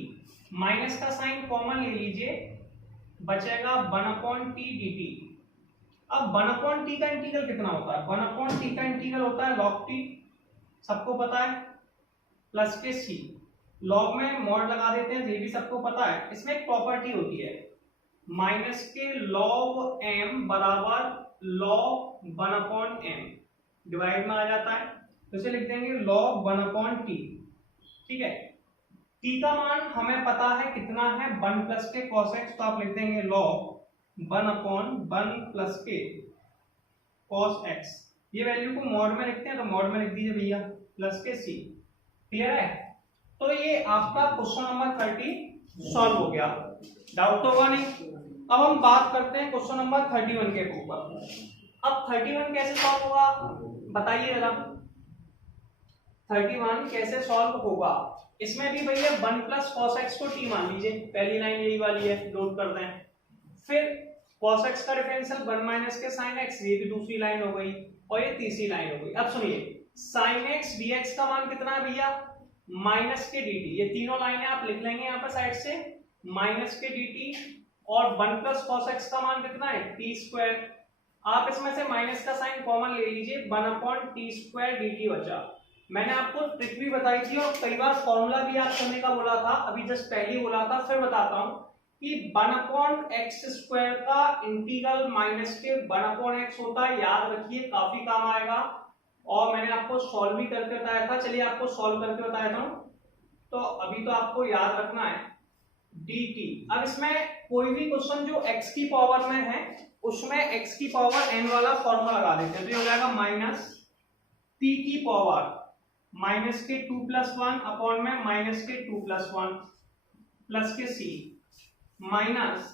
माइनस का साइन कॉमन ले लीजिए, बचेगा 1 अपॉन टी dt। अब 1 अपॉन टी का इंटीग्रल कितना होता है? 1 अपॉन टी का इंटीग्रल होता है log t, सबको पता है, प्लस के c, log में मॉड लगा देते हैं, ये भी सबको पता है। इसमें एक प्रॉपर्टी होती है माइनस के log m बराबर log 1 अपॉन m, डिवाइड में आ जाता है, तो इसे लिख देंगे log 1 अपॉन t। ठीक है, t का मान हमें पता है कितना है, 1 प्लस के cos x, तो आप लिख देंगे log 1 अपॉन 1 प्लस के cos x। ये वैल्यू को मॉड में लिखते हैं तो मॉड में लिख दीजिए भैया प्लस के c। क्लियर है? तो ये आपका क्वेश्चन नंबर 30 सॉल्व हो गया, डाउट होगा नहीं। अब हम बात करते हैं क्वेश्चन नंबर 31 के ऊपर। अब 31 कैसे सॉल्व होगा बताइए जरा, 31 कैसे सॉल्व होगा? इसमें भी भैया 1 प्लस cos x को t मान लीजिए, पहली लाइन यही वाली है, नोट कर दें। फिर cos x का डिफरेंशियल 1 माइनस के sin x, ये भी दूसरी लाइन हो गई और ये तीसरी लाइन हो गई। अब सुनिए, sin x dx का मान कितना है भैया? माइनस के dt, ये तीनों लाइनें आप लिख लेंगे यहाँ पर साइड से, माइनस के dt, और 1 प्लस cos x का मान कितना है? t square. आप इसमें से माइनस का साइन कॉमन ले लीजिए, 1 अपॉन टी स्क्वायर dt बचा। मैंने आपको ट्रिक भी बताई थी और कई बार फॉर्मूला भी याद करने का बोला था, अभी जस्ट पहले ही बोला था, फिर बताता हूं कि 1 अपॉन एक्स स्क्वायर का इंटीग्रल माइनस के 1 अपॉन एक्स होता है, याद रखिए, काफी काम आएगा। और मैंने आपको सॉल्व भी करके बताया था, चलिए आपको सॉल्व करके बताया था। तो अभी तो आपको याद रखना है dt। अब इसमें कोई भी क्वेश्चन जो x की पावर में है उसमें x की पावर n वाला फॉर्मूला लगा देते हैं, तो ये हो जाएगा माइनस p की पावर माइनस के 2 प्लस 1 अपॉन में माइनस के 2 प्लस 1 प्लस के c, माइनस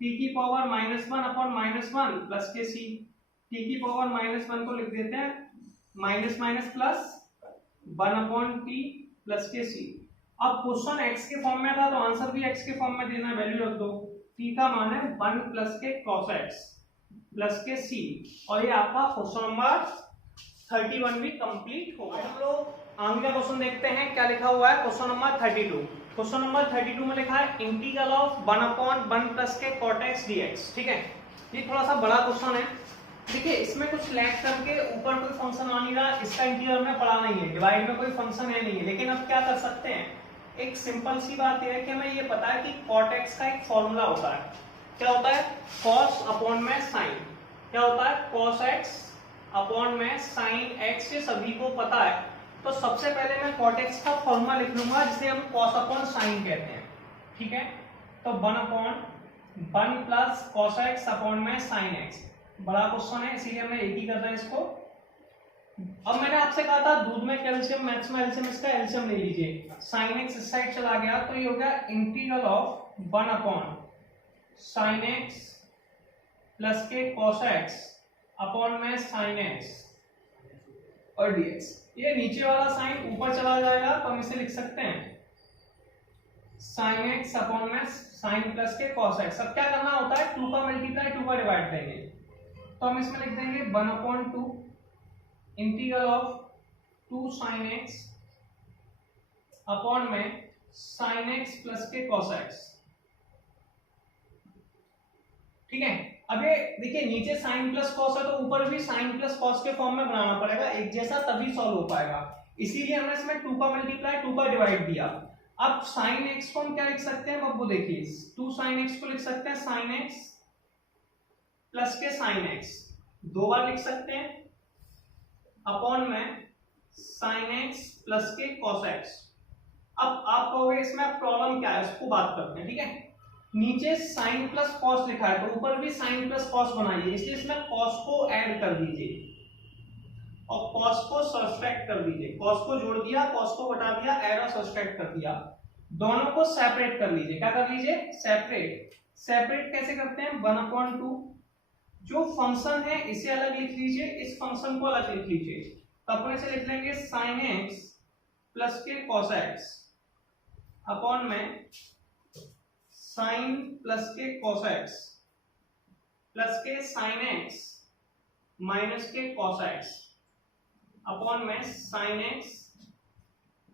p की power minus 1 upon minus 1 plus के c, t की पावर माइनस 1 को लिख देते हैं minus minus plus 1 upon t plus के c। अब क्वेश्चन x के फॉर्म में था तो आंसर भी x के फॉर्म में देना है, वैल्यू रख दो, t का मान है 1 प्लस के cos x प्लस के c, और ये आपका क्वेश्चन नंबर 31 भी कंप्लीट हो गया। हम लोग आगे का क्वेश्चन देखते हैं, क्या लिखा हुआ है क्वेश्चन नंबर 32। क्वेश्चन नंबर 32 में लिखा है इंटीग्रल ऑफ 1 अपॉन 1 प्लस के cot x dx। ठीक है, ये थोड़ा सा बड़ा क्वेश्चन है। देखिए इसमें कुछ लैग करके ऊपर कोई फंक्शन आ नहीं रहा, इसका इंटीग्रल में पढ़ा नहीं है, डिवाइड में कोई फंक्शन है नहीं है, लेकिन अब क्या कर सकते हैं, एक सिंपल सी बात यह है कि हमें ये पता है कि cot x का एक फॉर्मूला होता है, क्या होता है? cos अपॉन में sin, क्या होता है? cos x अपॉन में sin x, ये सभी को पता है। तो सबसे पहले मैं cot x का फॉर्मूला लिख लूंगा जिसे हम cos अपॉन sin कहते हैं। ठीक है, तो 1 upon 1 plus cos x upon में sin x, बड़ा क्वेश्चन है इसीलिए मैं एक ही कर रहा हूं इसको। अब मैंने आपसे कहा था दूध में कैल्शियम, मैथ्स में एल्शियम, इसका एल्शियम ले लीजिए, sin x इस साइड चला गया तो ये हो गया integral of 1 upon sin x plus के cos x अपॉन में sin x और dx। ये नीचे वाला साइन ऊपर चला जाएगा तो हम इसे लिख सकते हैं sin x अपॉन में sin प्लस के cos x। अब क्या करना होता है, 2 का मल्टीप्लाई 2 का डिवाइड देंगे, तो हम इसमें लिख देंगे 1 upon 2 integral of 2 sin x upon में sin x प्लस के cos x। ठीक है, अब ये देखिए नीचे sin प्लस cos है तो ऊपर भी sin प्लस cos के फॉर्म में बनाना पड़ेगा एक जैसा, तभी सॉल्व हो पाएगा, इसीलिए हमने इसमें 2 का मल्टीप्लाई 2 का डिवाइड दिया। अब sin x को हम क्या लिख सकते हैं, अब वो देखिए 2 sin x को लिख सकते हैं sin x प्लस के sin x, दो बार लिख सकते हैं। अपॉन में साइन एक्स प्लस के कॉस एक्स। अब आप कहोगे इसमें प्रॉब्लम क्या है, उसको बात करते हैं, ठीक है। नीचे साइन प्लस कॉस लिखा है तो ऊपर भी साइन प्लस कॉस बनाइए, इसलिए इसमें कॉस को ऐड कर दीजिए और कॉस को सब्ट्रैक्ट कर दीजिए। कॉस को जोड़ दिया, कॉस को घटा दिया, ऐड और सब्ट्रैक्ट कर दिया। दोनों को सेपरेट कर लीजिए। क्या कर लीजिए? सेपरेट। सेपरेट कैसे करते हैं? 1/2 जो फंक्शन है इसे अलग लिख लीजिए, इस फंक्शन को अलग लिख लीजिए। तो अपन इसे लिख लेंगे साइन एक्स प्लस के कॉस एक्स अपॉन में साइन प्लस के कॉस एक्स प्लस के साइन एक्स माइनस के कॉस एक्स अपॉन में साइन एक्स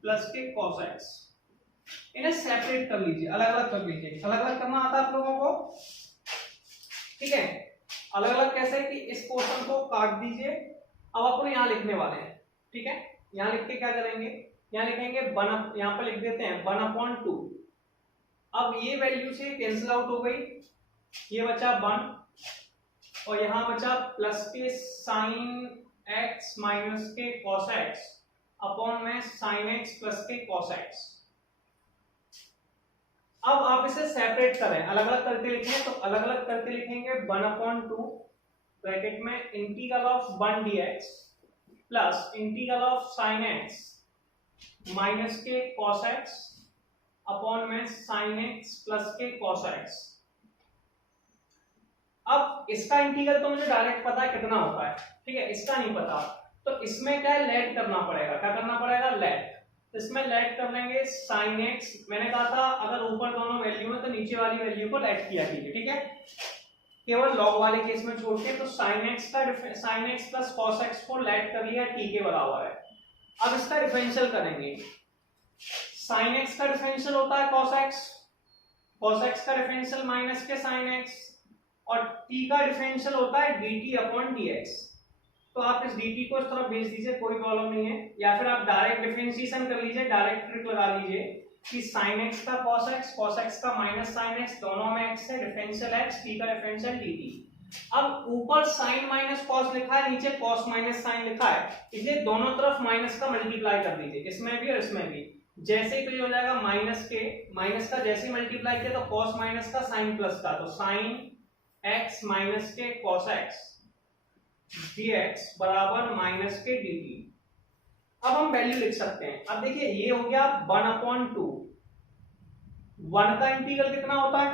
प्लस के कॉस एक्स। इन्हें सेपरेट कर लीजिए, अलग अलग कर लीजिए। अलग अलग करना आता है आप लोगों को, ठीक है। अलग अलग कैसे कि इस पोर्शन को काट दीजिए। अब अपन यहां लिखने वाले हैं, ठीक है। यहां लिख के क्या करेंगे, यहां लिखेंगे वन, यहां पर लिख देते हैं 1/2। अब ये वैल्यू से कैंसिल आउट हो गई, ये बचा 1 और यहां बचा प्लस के साइन एक्स माइनस के कॉस एक्स अपॉन में साइन एक्स प्लस के कॉस एक्स। अब आप इसे सेपरेट करें, अलग अलग करके लिखें, तो अलग अलग करके लिखेंगे 1/2 ब्रैकेट में integral of 1 dx plus integral of sine x minus के कॉस एक्स अपॉन में साइन एक्स प्लस के कॉस एक्स। अब इसका इंटीग्रल तो मुझे डायरेक्ट पता है कितना होता है, ठीक है, इसका नहीं पता, तो इसमें क्या है, लेट करना पड़ेगा। क्या करना पड़ेगा? लेट। इसमें लेट कर लेंगे साइन एक्स। मैंने कहा था अगर ऊपर दोनों वैल्यू है तो नीचे वाली वैल्यू को लेट किया कीजिए, ठीक है, केवल लॉग वाले केस में छोड़ के। तो sine x plus cos x को लेट कर लिया, टी के बराबर है। अब इसका डिफरेंशियल करेंगे। साइन एक्स का डिफरेंशियल होता है कॉस एक्स, कॉस एक्स का डिफरेंशियल माइनस के साइन एक्स, और टी का डिफरेंशियल होता है dt अपॉन dx। तो आप इस dt को इस तरफ भेज दीजिए, कोई प्रॉब्लम नहीं है, या फिर आप डायरेक्ट डिफरेंशिएशन कर लीजिए, डायरेक्ट ट्रिक लगा लीजिए कि sin x का cos x का माइनस sin x, दोनों में x है, डिफरेंशियल x, t का डिफरेंशियल dt। अब ऊपर sin माइनस cos लिखा है, नीचे cos माइनस sin लिखा है, इसलिए दोनों तरफ माइनस का मल्टीप्लाई कर दीजिए, इसमें भी और इसमें भी। जैसे ही क्लियर हो जाएगा माइनस का जैसे ही मल्टीप्लाई किया तो cos माइनस का sin प्लस का, तो sin x माइनस के cos x dx बराबर माइनस के dt। अब हम वैल्यू लिख सकते हैं। अब देखिए ये हो गया 1/2। 1 का इंटीग्रल कितना होता है,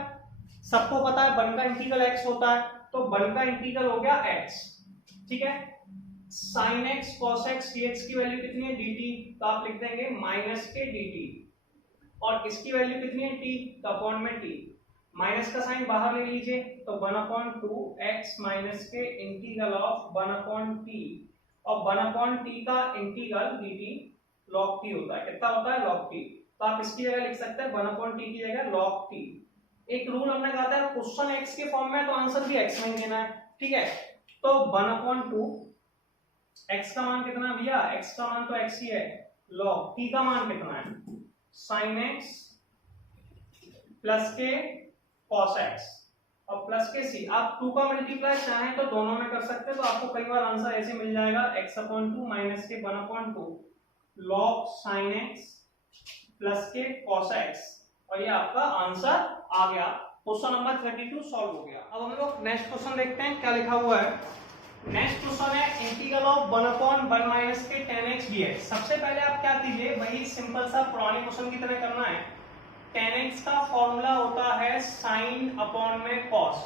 सबको पता है 1 का इंटीग्रल x होता है, तो 1 का इंटीग्रल हो गया x, ठीक है। sin x cos x dx की वैल्यू कितनी है, dt, तो आप लिख देंगे माइनस के dt, और इसकी वैल्यू कितनी है, t, तो अपॉन में t। माइनस का साइन बाहर ले लीजिए, तो 1/2 x माइनस के इंटीग्रल ऑफ 1/t, और 1/t का इंटीग्रल dt log t होता है। कितना होता है? log t। तो आप इसकी जगह लिख सकते हैं 1/t की जगह log t। एक रूल हमने कहा था क्वेश्चन x के फॉर्म में तो आंसर भी x में ही देना है, ठीक है। तो 1/2 x का मान कितना भैया, x का मान तो x ही है, log t का मान कितना है, sin x प्लस के cos x और प्लस के c। आप 2 का मल्टीप्लाई चाहें तो दोनों में कर सकते हैं, तो आपको कई बार आंसर ऐसे मिल जाएगा x/2 माइनस के 1/2 log sin x प्लस के cos x, और ये आपका आंसर आ गया। क्वेश्चन नंबर 32 सॉल्व हो गया। अब हम लोग नेक्स्ट क्वेश्चन देखते हैं क्या लिखा हुआ है। नेक्स्ट क्वेश्चन है इंटीग्रल ऑफ 1/1 माइनस के tan x dx। सबसे पहले आप क्या कीजिए, वही सिंपल सा पुराने क्वेश्चन की तरह करना है। tan x का फॉर्मूला होता है sin अपॉन में cos,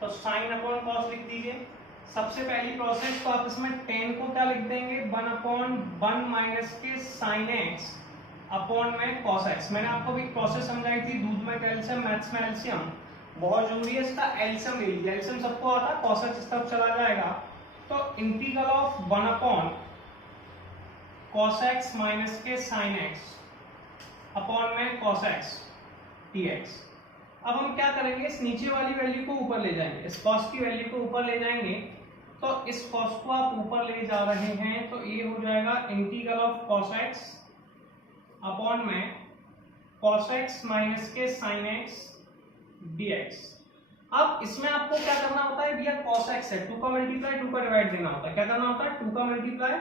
तो sin अपॉन cos लिख दीजिए। सबसे पहली प्रोसेस, तो आप इसमें tan को क्या लिख देंगे, 1/1 माइनस के sin x अपॉन में cos x। मैंने आपको भी प्रोसेस समझाई थी, दूध में कैल्शियम, मैथ्स में एल्शियम, बहुत जरूरी है इसका एल्शियम ले लीजिए। एल्शियम सबको आता है, cos x इस तरफ चला जाएगा, तो integral of 1/cos x minus के sin x अपॉन में cos x dx। अब हम क्या करेंगे, इस नीचे वाली वैल्यू को ऊपर ले जाएंगे, इस cos की वैल्यू को ऊपर ले जाएंगे, तो इस cos को आप ऊपर ले जा रहे हैं, तो ये हो जाएगा integral of cos x upon में cos x माइनस के sin x dx। अब इसमें आपको क्या करना होता है भैया, cos x है, 2 का मल्टीप्लाई 2 का डिवाइड देना होता है। क्या करना होता है, 2 का मल्टीप्लाई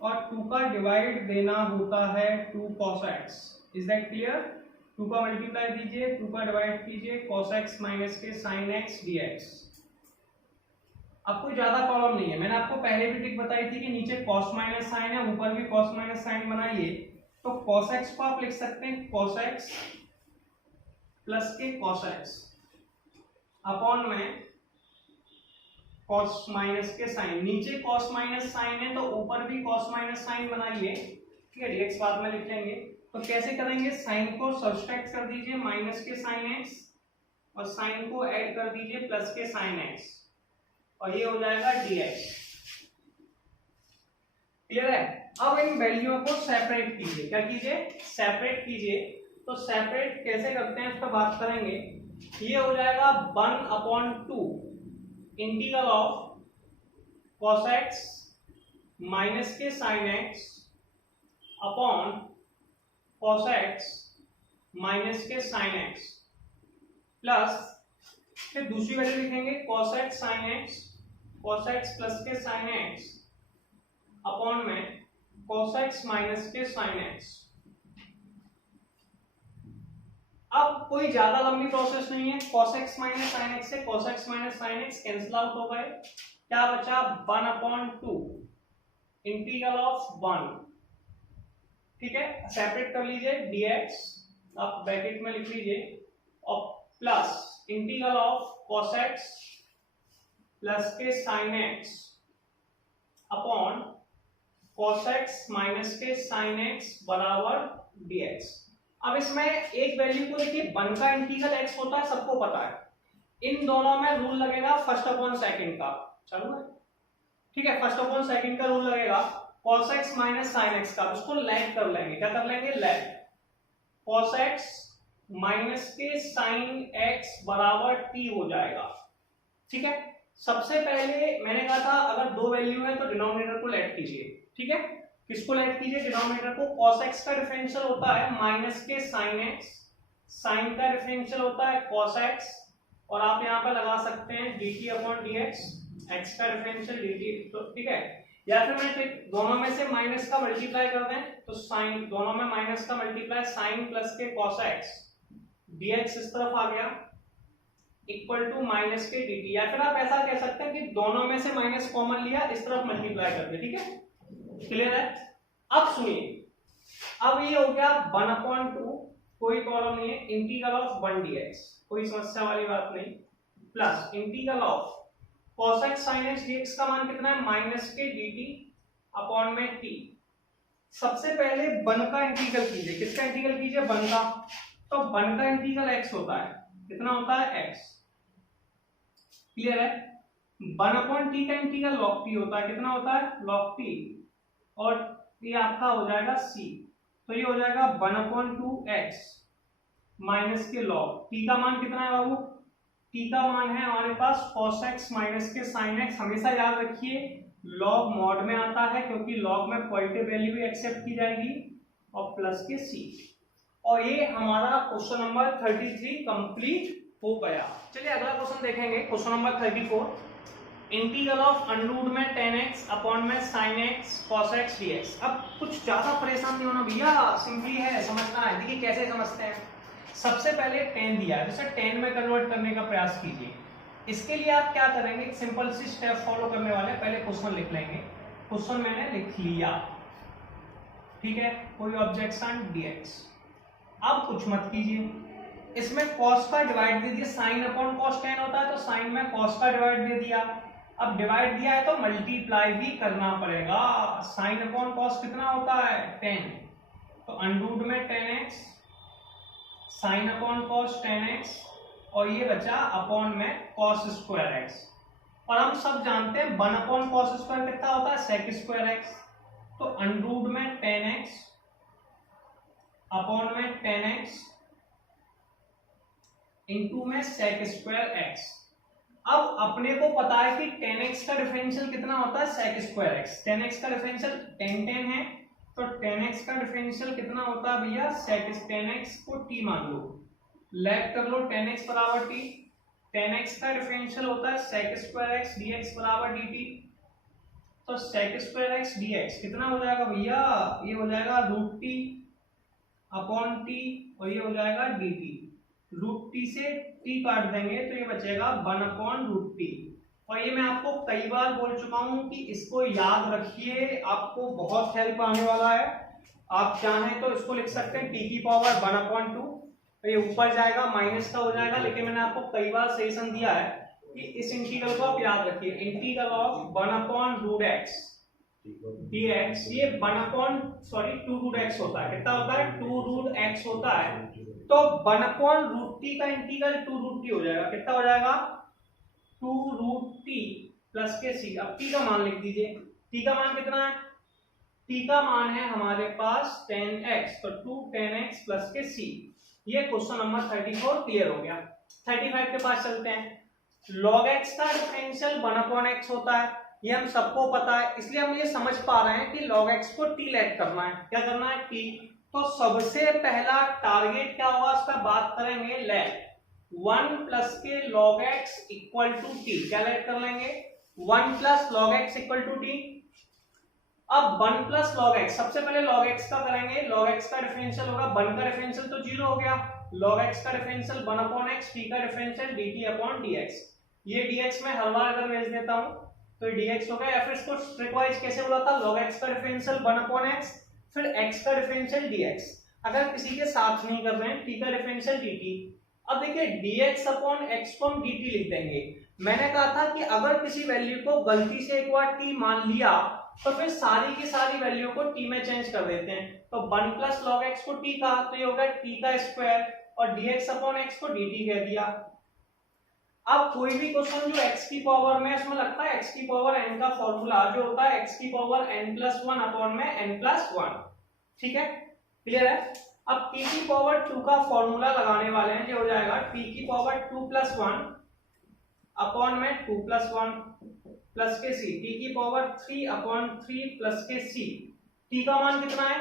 और 2 का डिवाइड देना होता है 2 cos x। Is that clear? 2 का मल्टीप्लाई कीजिए, 2 का डिवाइड कीजिए, cos x माइनस के sin x dx। अब कोई ज्यादा प्रॉब्लम नहीं है, मैंने आपको पहले भी ट्रिक बताई थी कि नीचे cos माइनस साइन है, ऊपर भी cos माइनस साइन बनाइए, तो cos x को आप लिख सकते हैं cos x प्लस के cos x अपॉन में cos माइनस के साइन। नीचे cos माइनस साइन है तो ऊपर भी cos माइनस साइन बनाइए, ठीक है, dx बाद में लिख लेंगे। तो कैसे करेंगे? साइन को सब्सट्रैक्ट कर दीजिए माइनस के साइन x और साइन को ऐड कर दीजिए प्लस के साइन x और ये हो जाएगा dx। क्लियर है? अब इन वैल्यूओं को सेपरेट कीजिए। क्या कीजिए? सेपरेट कीजिए। तो सेपरेट कैसे करते हैं इस पर बात करेंगे। ये हो जाएगा 1/2 integral of cos x minus के sin x upon cos x minus के sin x प्लस फिर दूसरी वैल्यू लिखेंगे cos x sin x, cos x plus के sin x अपॉन में cos x माइनस के sin x। अब कोई ज्यादा लंबी प्रोसेस नहीं है, cos x minus sin x से cos x minus sin x cancel out हो गए, क्या बचा? 1/2 इंटीग्रल ऑफ 1, ठीक है, सेपरेट कर लीजिए dx, आप ब्रैकेट में लिख लीजिए, और plus integral of cos x plus के sin x upon cos x minus के sin x बराबर dx। अब इसमें एक वैल्यू को देखिए, 1 का इंटीग्रल x होता है, सबको पता है। इन दोनों में रूल लगेगा फर्स्ट अपॉन सेकंड का, चलो है, ठीक है, फर्स्ट अपॉन सेकंड का रूल लगेगा cos x minus sin x का। उसको लैग कर लेंगे, क्या कर लेंगे? लैग। cos x माइनस के sin x बराबर t हो जाएगा, ठीक है। सबसे पहले मैंने कहा था अगर दो वैल्यू है तो डिनोमिनेटर को लेट कीजिए, ठीक है। किसको लेट कीजिए? डिनोमिनेटर को। cos x का डिफरेंशियल होता है माइनस के sin x, sin का डिफरेंशियल होता है cos x, और आप यहाँ पे लगा सकते हैं dt अपॉन dx, x का डिफरेंशियल dt, तो ठीक है। या फिर मैं दोनों में से माइनस का मल्टीप्लाई कर दें तो साइन, दोनों में माइनस का मल्टीप्लाई साइन प्लस के cos x dx इस तरफ आ गया इक्वल टू माइनस के dt। या फिर आप ऐसा कह सकते हैं कि दोनों में से माइनस कॉमन लिया, इस तरफ मल्टीप्लाई कर दिया, ठीक है। क्लियर है? अब सुनिए, अब ये हो गया 1/2, कोई प्रॉब्लम नहीं है, इंटीग्रल ऑफ 1 dx, कोई समस्या वाली बात नहीं, plus integral of cos x sin x dx का मान कितना है? माइनस के dt अपॉन में t। सबसे पहले 1 का इंटीग्रल कीजिए। किसका इंटीग्रल कीजिए? 1 का। तो 1 का इंटीग्रल x होता है, कितना होता है? x। क्लियर है? 1/t का इंटीग्रल log t होता है, कितना होता है? log t, और ये आपका हो जाएगा c। तो ये हो जाएगा 1/2x माइनस के log t का मान कितना है बाबू? t का मान है हमारे पास cos x माइनस के sin x। हमेशा याद रखिए log मॉड में आता है, क्योंकि log में पॉजिटिव वैल्यू भी एक्सेप्ट की जाएगी, और प्लस के c। और ये हमारा क्वेश्चन नंबर 33 कंप्लीट हो गया। चलिए अगला क्वेश्चन देखेंगे, question number 34। Integral of under root में tan x अपॉन में sin x cos x dx। अब कुछ ज्यादा परेशान नहीं होना भैया, सिंपली है, समझना है। देखिए कैसे समझते हैं। सबसे पहले tan दिया है, जैसे tan में कन्वर्ट करने का प्रयास कीजिए। इसके लिए आप क्या करेंगे? एक सिंपल सी स्टेप फॉलो करने वाले हैं। पहले क्वेश्चन लिख लेंगे, क्वेश्चन मैंने लिख लिया, ठीक है, कोई ऑब्जेक्शन dx। अब कुछ मत कीजिए, इसमें cos का डिवाइड दे दिया, sin अपॉन cos tan होता है, तो sin में cos का डिवाइड दे दिया। अब डिवाइड दिया है तो मल्टीप्लाई भी करना पड़ेगा। sin अपॉन cos कितना होता है? 10, तो अंडररूट में tan x, sin upon cos tan x, और ये बचा अपॉन में cos स्क्वायर x। और हम सब जानते हैं 1 अपॉन cos स्क्वायर कितना होता है? sec square x। तो अंडररूट में tan x अपॉन में tan x इंटू में sec स्क्वायर x। अब अपने को पता है कि tan x का डिफरेंशियल कितना होता है? sec square x। tan x का डिफरेंशियल tan है, तो tan x का डिफरेंशियल कितना होता है भैया? sec। tan x को t मान लो, लैग कर लो, tan x बराबर t। tan x का डिफरेंशियल होता है sec स्क्वायर x dx बराबर dt। तो sec स्क्वायर एक्स dx कितना हो जाएगा भैया, ये हो जाएगा √t अपॉन t और ये हो जाएगा dt। √t से t काट देंगे तो ये बचेगा 1/√t। और ये मैं आपको कई बार बोल चुका हूं कि इसको याद रखिए, आपको बहुत हेल्प आने वाला है। आप चाहें तो इसको लिख सकते हैं t की पावर 1/2, तो ये ऊपर जाएगा माइनस का हो जाएगा, लेकिन मैंने आपको कई बार सजेशन दिया है कि इस इंटीग्रल को आप याद रखिए, इंटीग्रल ऑफ 1/√x dx, ये 2√x होता है। कितना होता है, 2√x होता है। तो 1/√t का इंटीग्रल 2√t हो जाएगा। कितना हो जाएगा, 2√t प्लस के c। अब t का मान लिख दीजिए, t का मान कितना है, t का मान है हमारे पास 10x, तो 2 10x प्लस के c। ये क्वेश्चन नंबर 34 क्लियर हो गया। 35 के पास चलते हैं। log x का डिफरेंशियल 1/x होता है, ये हम सबको पता है, इसलिए हम ये समझ पा रहे हैं कि log x को t लेट करना है। क्या करना है, t। तो सबसे पहला टारगेट क्या होगा, उस पर बात करेंगे लेट 1 प्लस के log x equal to t। क्या लेट कर लेंगे, 1 plus log x equal to t। अब 1 प्लस log x, सबसे पहले log x का करेंगे, log x का डिफरेंशियल होगा, 1 का डिफरेंशियल तो 0 हो गया, log x का डिफरेंशियल 1/x, t का डिफरेंशियल dt अपॉन dx। ये dx में हर बार अगर भेज देता हूं तो dx हो गया, या फिर इसको ट्रिक वाइज कैसे बोला था, log x का डिफरेंशियल 1/x, फिर x का डिफरेंशियल dx। अगर किसी के साथ नहीं कर रहे हैं, t का डिफरेंशियल dt। अब देखिए dx अपॉन x को हम dt लिख देंगे। मैंने कहा था कि अगर किसी वैल्यू को गलती से एक बार t मान लिया तो फिर सारी की सारी वैल्यू को t में चेंज कर देते हैं। तो 1 प्लस log x को t कहा तो ये होगा t का स्क्वायर, और dx अपॉन x को dt कह दिया। अब कोई भी क्वेश्चन जो x की पावर में, इसमें लगता है x की पावर n का फॉर्मूला जो होता है x की पावर n+1 अपॉन में n+1। ठीक है, क्लियर है। अब t की पावर 2 का फॉर्मूला लगाने वाले हैं, जो हो जाएगा t की पावर 2+1 अपॉन में 2+1 प्लस के c, t की पावर 3 अपॉन 3 प्लस के c। t का मान कितना है,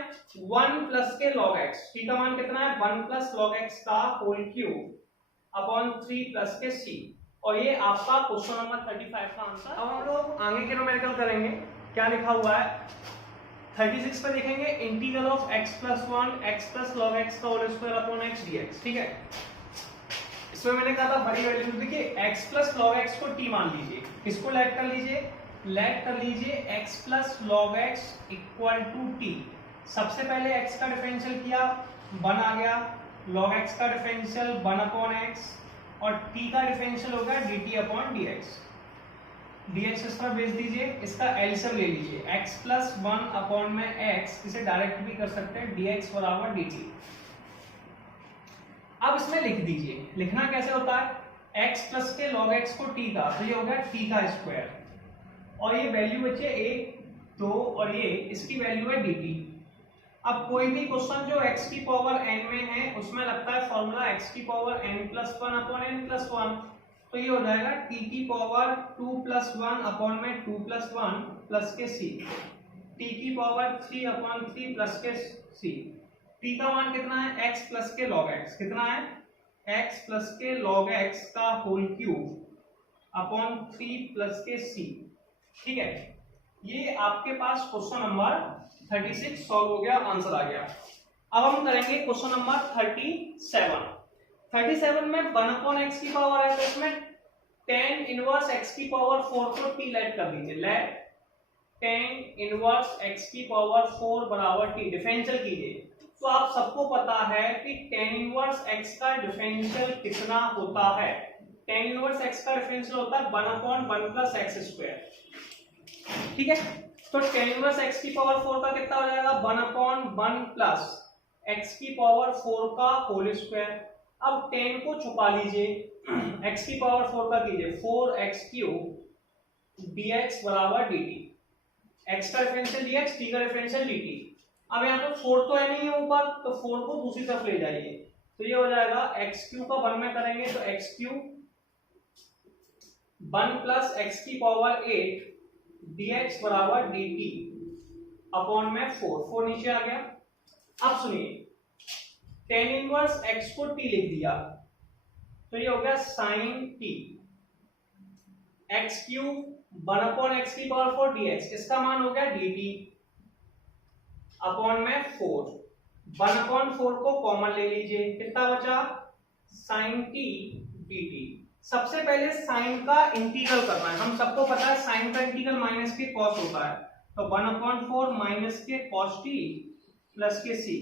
1 प्लस के log x। t का मान कितना है, 1 प्लस log x का होल क्यूब अपॉन 3 प्लस के c। और ये आपका क्वेश्चन नंबर 35 का आंसर। अब हम लोग आगे के न्यूमेरिकल करेंगे। क्या लिखा हुआ है, 36 पे देखेंगे, integral of x plus 1 x plus log x का whole square upon x dx। ठीक है, इसमें मैंने कहा था बड़ी वैल्यू, देखिए x प्लस log x को t मान लीजिए, इसको लेट कर लीजिए, x plus log x equal to t। सबसे पहले x का डिफरेंशियल किया, 1 आ गया, log x का डिफरेंशियल 1/x, और t का डिफरेंशियल हो गया dt अपॉन dx। dx इस पर भेज दीजिए, इसका एलसीएम ले लीजिए, x प्लस 1 अपॉन में x, इसे डायरेक्ट भी कर सकते हैं, dx बराबर dt। अब इसमें लिख दीजिए, लिखना कैसे होता है, x प्लस के log x को t का, तो ये हो गया t का स्क्वायर, और ये वैल्यू बचे 1 2, और ये इसकी वैल्यू है dt। अब कोई भी क्वेश्चन जो x की पावर n में है, उसमें लगता है फॉर्मूला x की पावर n+1 अपॉन n+1, तो ये हो जाएगा t की पावर 2+1 अपॉन में 2+1 प्लस के c, t की पावर 3 अपॉन 3 प्लस के c। t का मान कितना है, x प्लस के log x, कितना है, x प्लस के log x का होल क्यूब अपॉन 3 प्लस के c। ठीक है, ये आपके पास क्वेश्चन नंबर 36 सॉल्व हो गया, आंसर आ गया। अब हम करेंगे क्वेश्चन नंबर 37 में 1/x की पावर है, तो इसमें tan इनवर्स x की पावर 4 को t लेट कर दीजिए, लेट tan इनवर्स x की पावर 4 बराबर t, डिफरेंशियल कीजिए। तो आप सबको पता है कि tan इनवर्स x का डिफरेंशियल कितना होता है, tan इनवर्स x का डिफरेंशियल होता है 1/1 प्लस एक्स स्क्वायर। ठीक है, तो tan इनवर्स x की पावर 4 का कितना हो जाएगा, 1/1 प्लस x की पावर 4 का होल स्क्वायर। अब tan को छुपा लीजिए, x की पावर 4 का कीजिए, 4x³ dx बराबर dt। x का डिफरेंशियल dx, t का डिफरेंशियल dt। अब यहाँ पे 4 तो है नहीं है ऊपर, तो 4 को दूसरी तरफ ले जाइए, तो ये हो जाएगा x³ का 1 में करेंगे तो x³ 1 प्लस x की पावर 8 dx बराबर dt अपॉन में 4 नीचे आ गया। अब सुनिए, tan इनवर्स x को t लिख दिया, तो ये हो गया sin t x cube 1 upon x की पावर 4 dx, इसका मान हो गया dt अपॉन में 4। 1 अपॉन 4 को कॉमन ले लीजिए, कितना बचा साइन टी dt। सबसे पहले साइन का इंटीग्रल करना है, हम सबको पता है साइन का इंटीग्रल माइनस के कॉस होता है, तो 1 अपॉन 4 माइनस के कॉस टी प्लस के सी।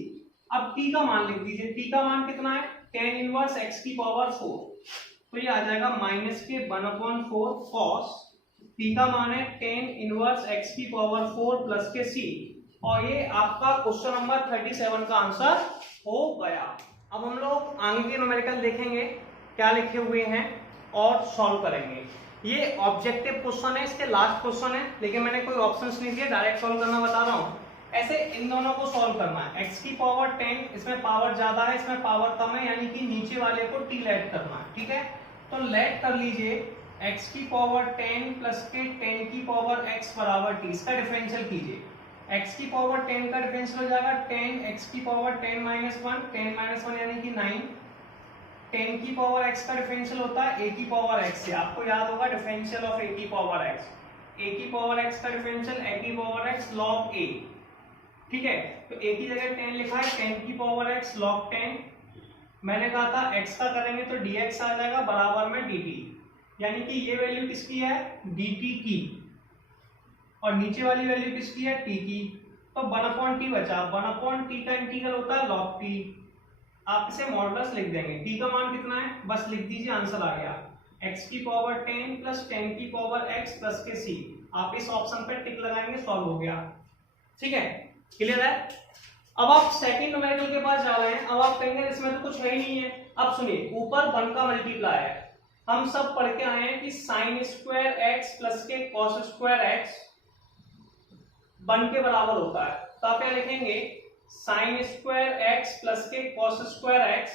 अब t का मान लिख दीजिए, t का मान कितना है tan इनवर्स x की पावर 4, तो ये आ जाएगा माइनस के 1 अपॉन 4 कॉस, t का मान है tan इनवर्स x की पावर 4 प्लस के c, और ये आपका क्वेश्चन नंबर 37 का आंसर हो गया। अब हम लोग आगे के न्यूमेरिकल देखेंगे क्या लिखे हुए हैं और सॉल्व करेंगे। ये ऑब्जेक्टिव क्वेश्चन है, इसके लास्ट क्वेश्चन है, लेकिन मैंने कोई ऑप्शंस नहीं दिए, डायरेक्ट सॉल्व करना बता रहा हूँ। ऐसे इन दोनों को सॉल्व करना है, x की पावर 10, इसमें पावर ज्यादा है इसमें पावर कम है, यानी कि नीचे वाले को t लेट करना है, ठीक है। तो लेट कर लीजिए x की पावर 10 प्लस के 10 की पावर x बराबर t, इसका डिफरेंशियल कीजिए। x की पावर 10 का डिफरेंशियल हो जाएगा 10 x की पावर 10 माइनस 1, 10 माइनस 1 यानी कि 9, 10 की पावर x का डिफरेंशियल होता है a की पावर x से, आपको याद होगा डिफरेंशियल ऑफ a की पावर x, a की पावर x का डिफरेंशियल a की पावर x log a, ठीक है। तो a की जगह 10 लिखा है, 10 की पावर x log 10, मैंने कहा था x का करेंगे तो dx आ जाएगा बराबर में dt, यानी कि ये वैल्यू किसकी है dt की, और नीचे वाली वैल्यू किसकी है t की, तो 1 अपॉन टी बचा, 1 अपॉन टी का इंटीग्रल होता है log t, आप इसे मॉडुलस लिख देंगे, t का मान कितना है बस लिख दीजिए, आंसर आ गया x की पावर 10 प्लस 10 की पावर x प्लस के c, आप इस ऑप्शन पे टिक लगाएंगे, सॉल्व हो गया, ठीक है, क्लियर है। अब आप सेकंड न्यूमेरिकल के पास जा रहे हैं, अब आप कहेंगे इसमें तो कुछ है ही नहीं है। अब सुनिए, ऊपर 1 का मल्टीप्लाई है, हम सब पढ़ के आए हैं कि साइन स्क्वायर x प्लस के कॉस स्क्वायर x 1 के बराबर होता है, तो आप क्या लिखेंगे साइन स्क्वायर x प्लस के कॉस स्क्वायर x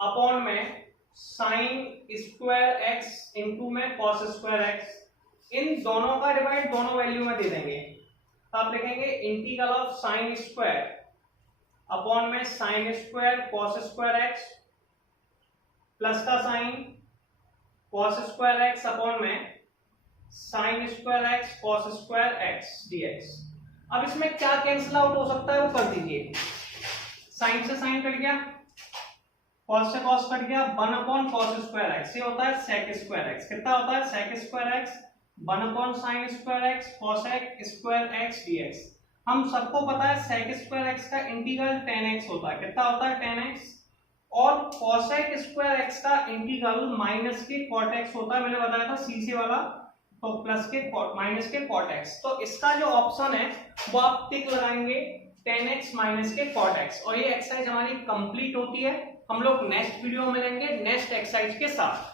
अपॉन में साइन स्क्वायर x इंटू में कॉस स्क्वायर x, इन दोनों का डिवाइड दोनों वैल्यू में दे देंगे, तो आप लिखेंगे integral of sine square upon में sine square cos square x plus का sine cos square x upon में sine square x cos square x dx। अब इसमें क्या कैंसिल आउट हो सकता है वो कर दीजिए, साइन से साइन कट गया, कॉस से कॉस कट गया, 1 अपॉन कॉस स्क्वायर x, ये होता है सेक स्क्वायर x, कितना होता है sec square x 1 upon sine square x cosec square x dx। हम सबको पता है सेक स्क्वायर x का इंटीग्रल tan x होता है, कितना होता है tan x, और कॉसेक स्क्वायर x का इंटीग्रल माइनस के cot x होता है, मैंने बताया था सी से वाला, तो प्लस के माइनस के cot x, तो इसका जो ऑप्शन है वो आप टिक लगाएंगे tan x माइनस के cot x, और ये एक्सरसाइज हमारी कंप्लीट होती है। हम लोग नेक्स्ट वीडियो में मिलेंगे नेक्स्ट एक्सरसाइज के साथ।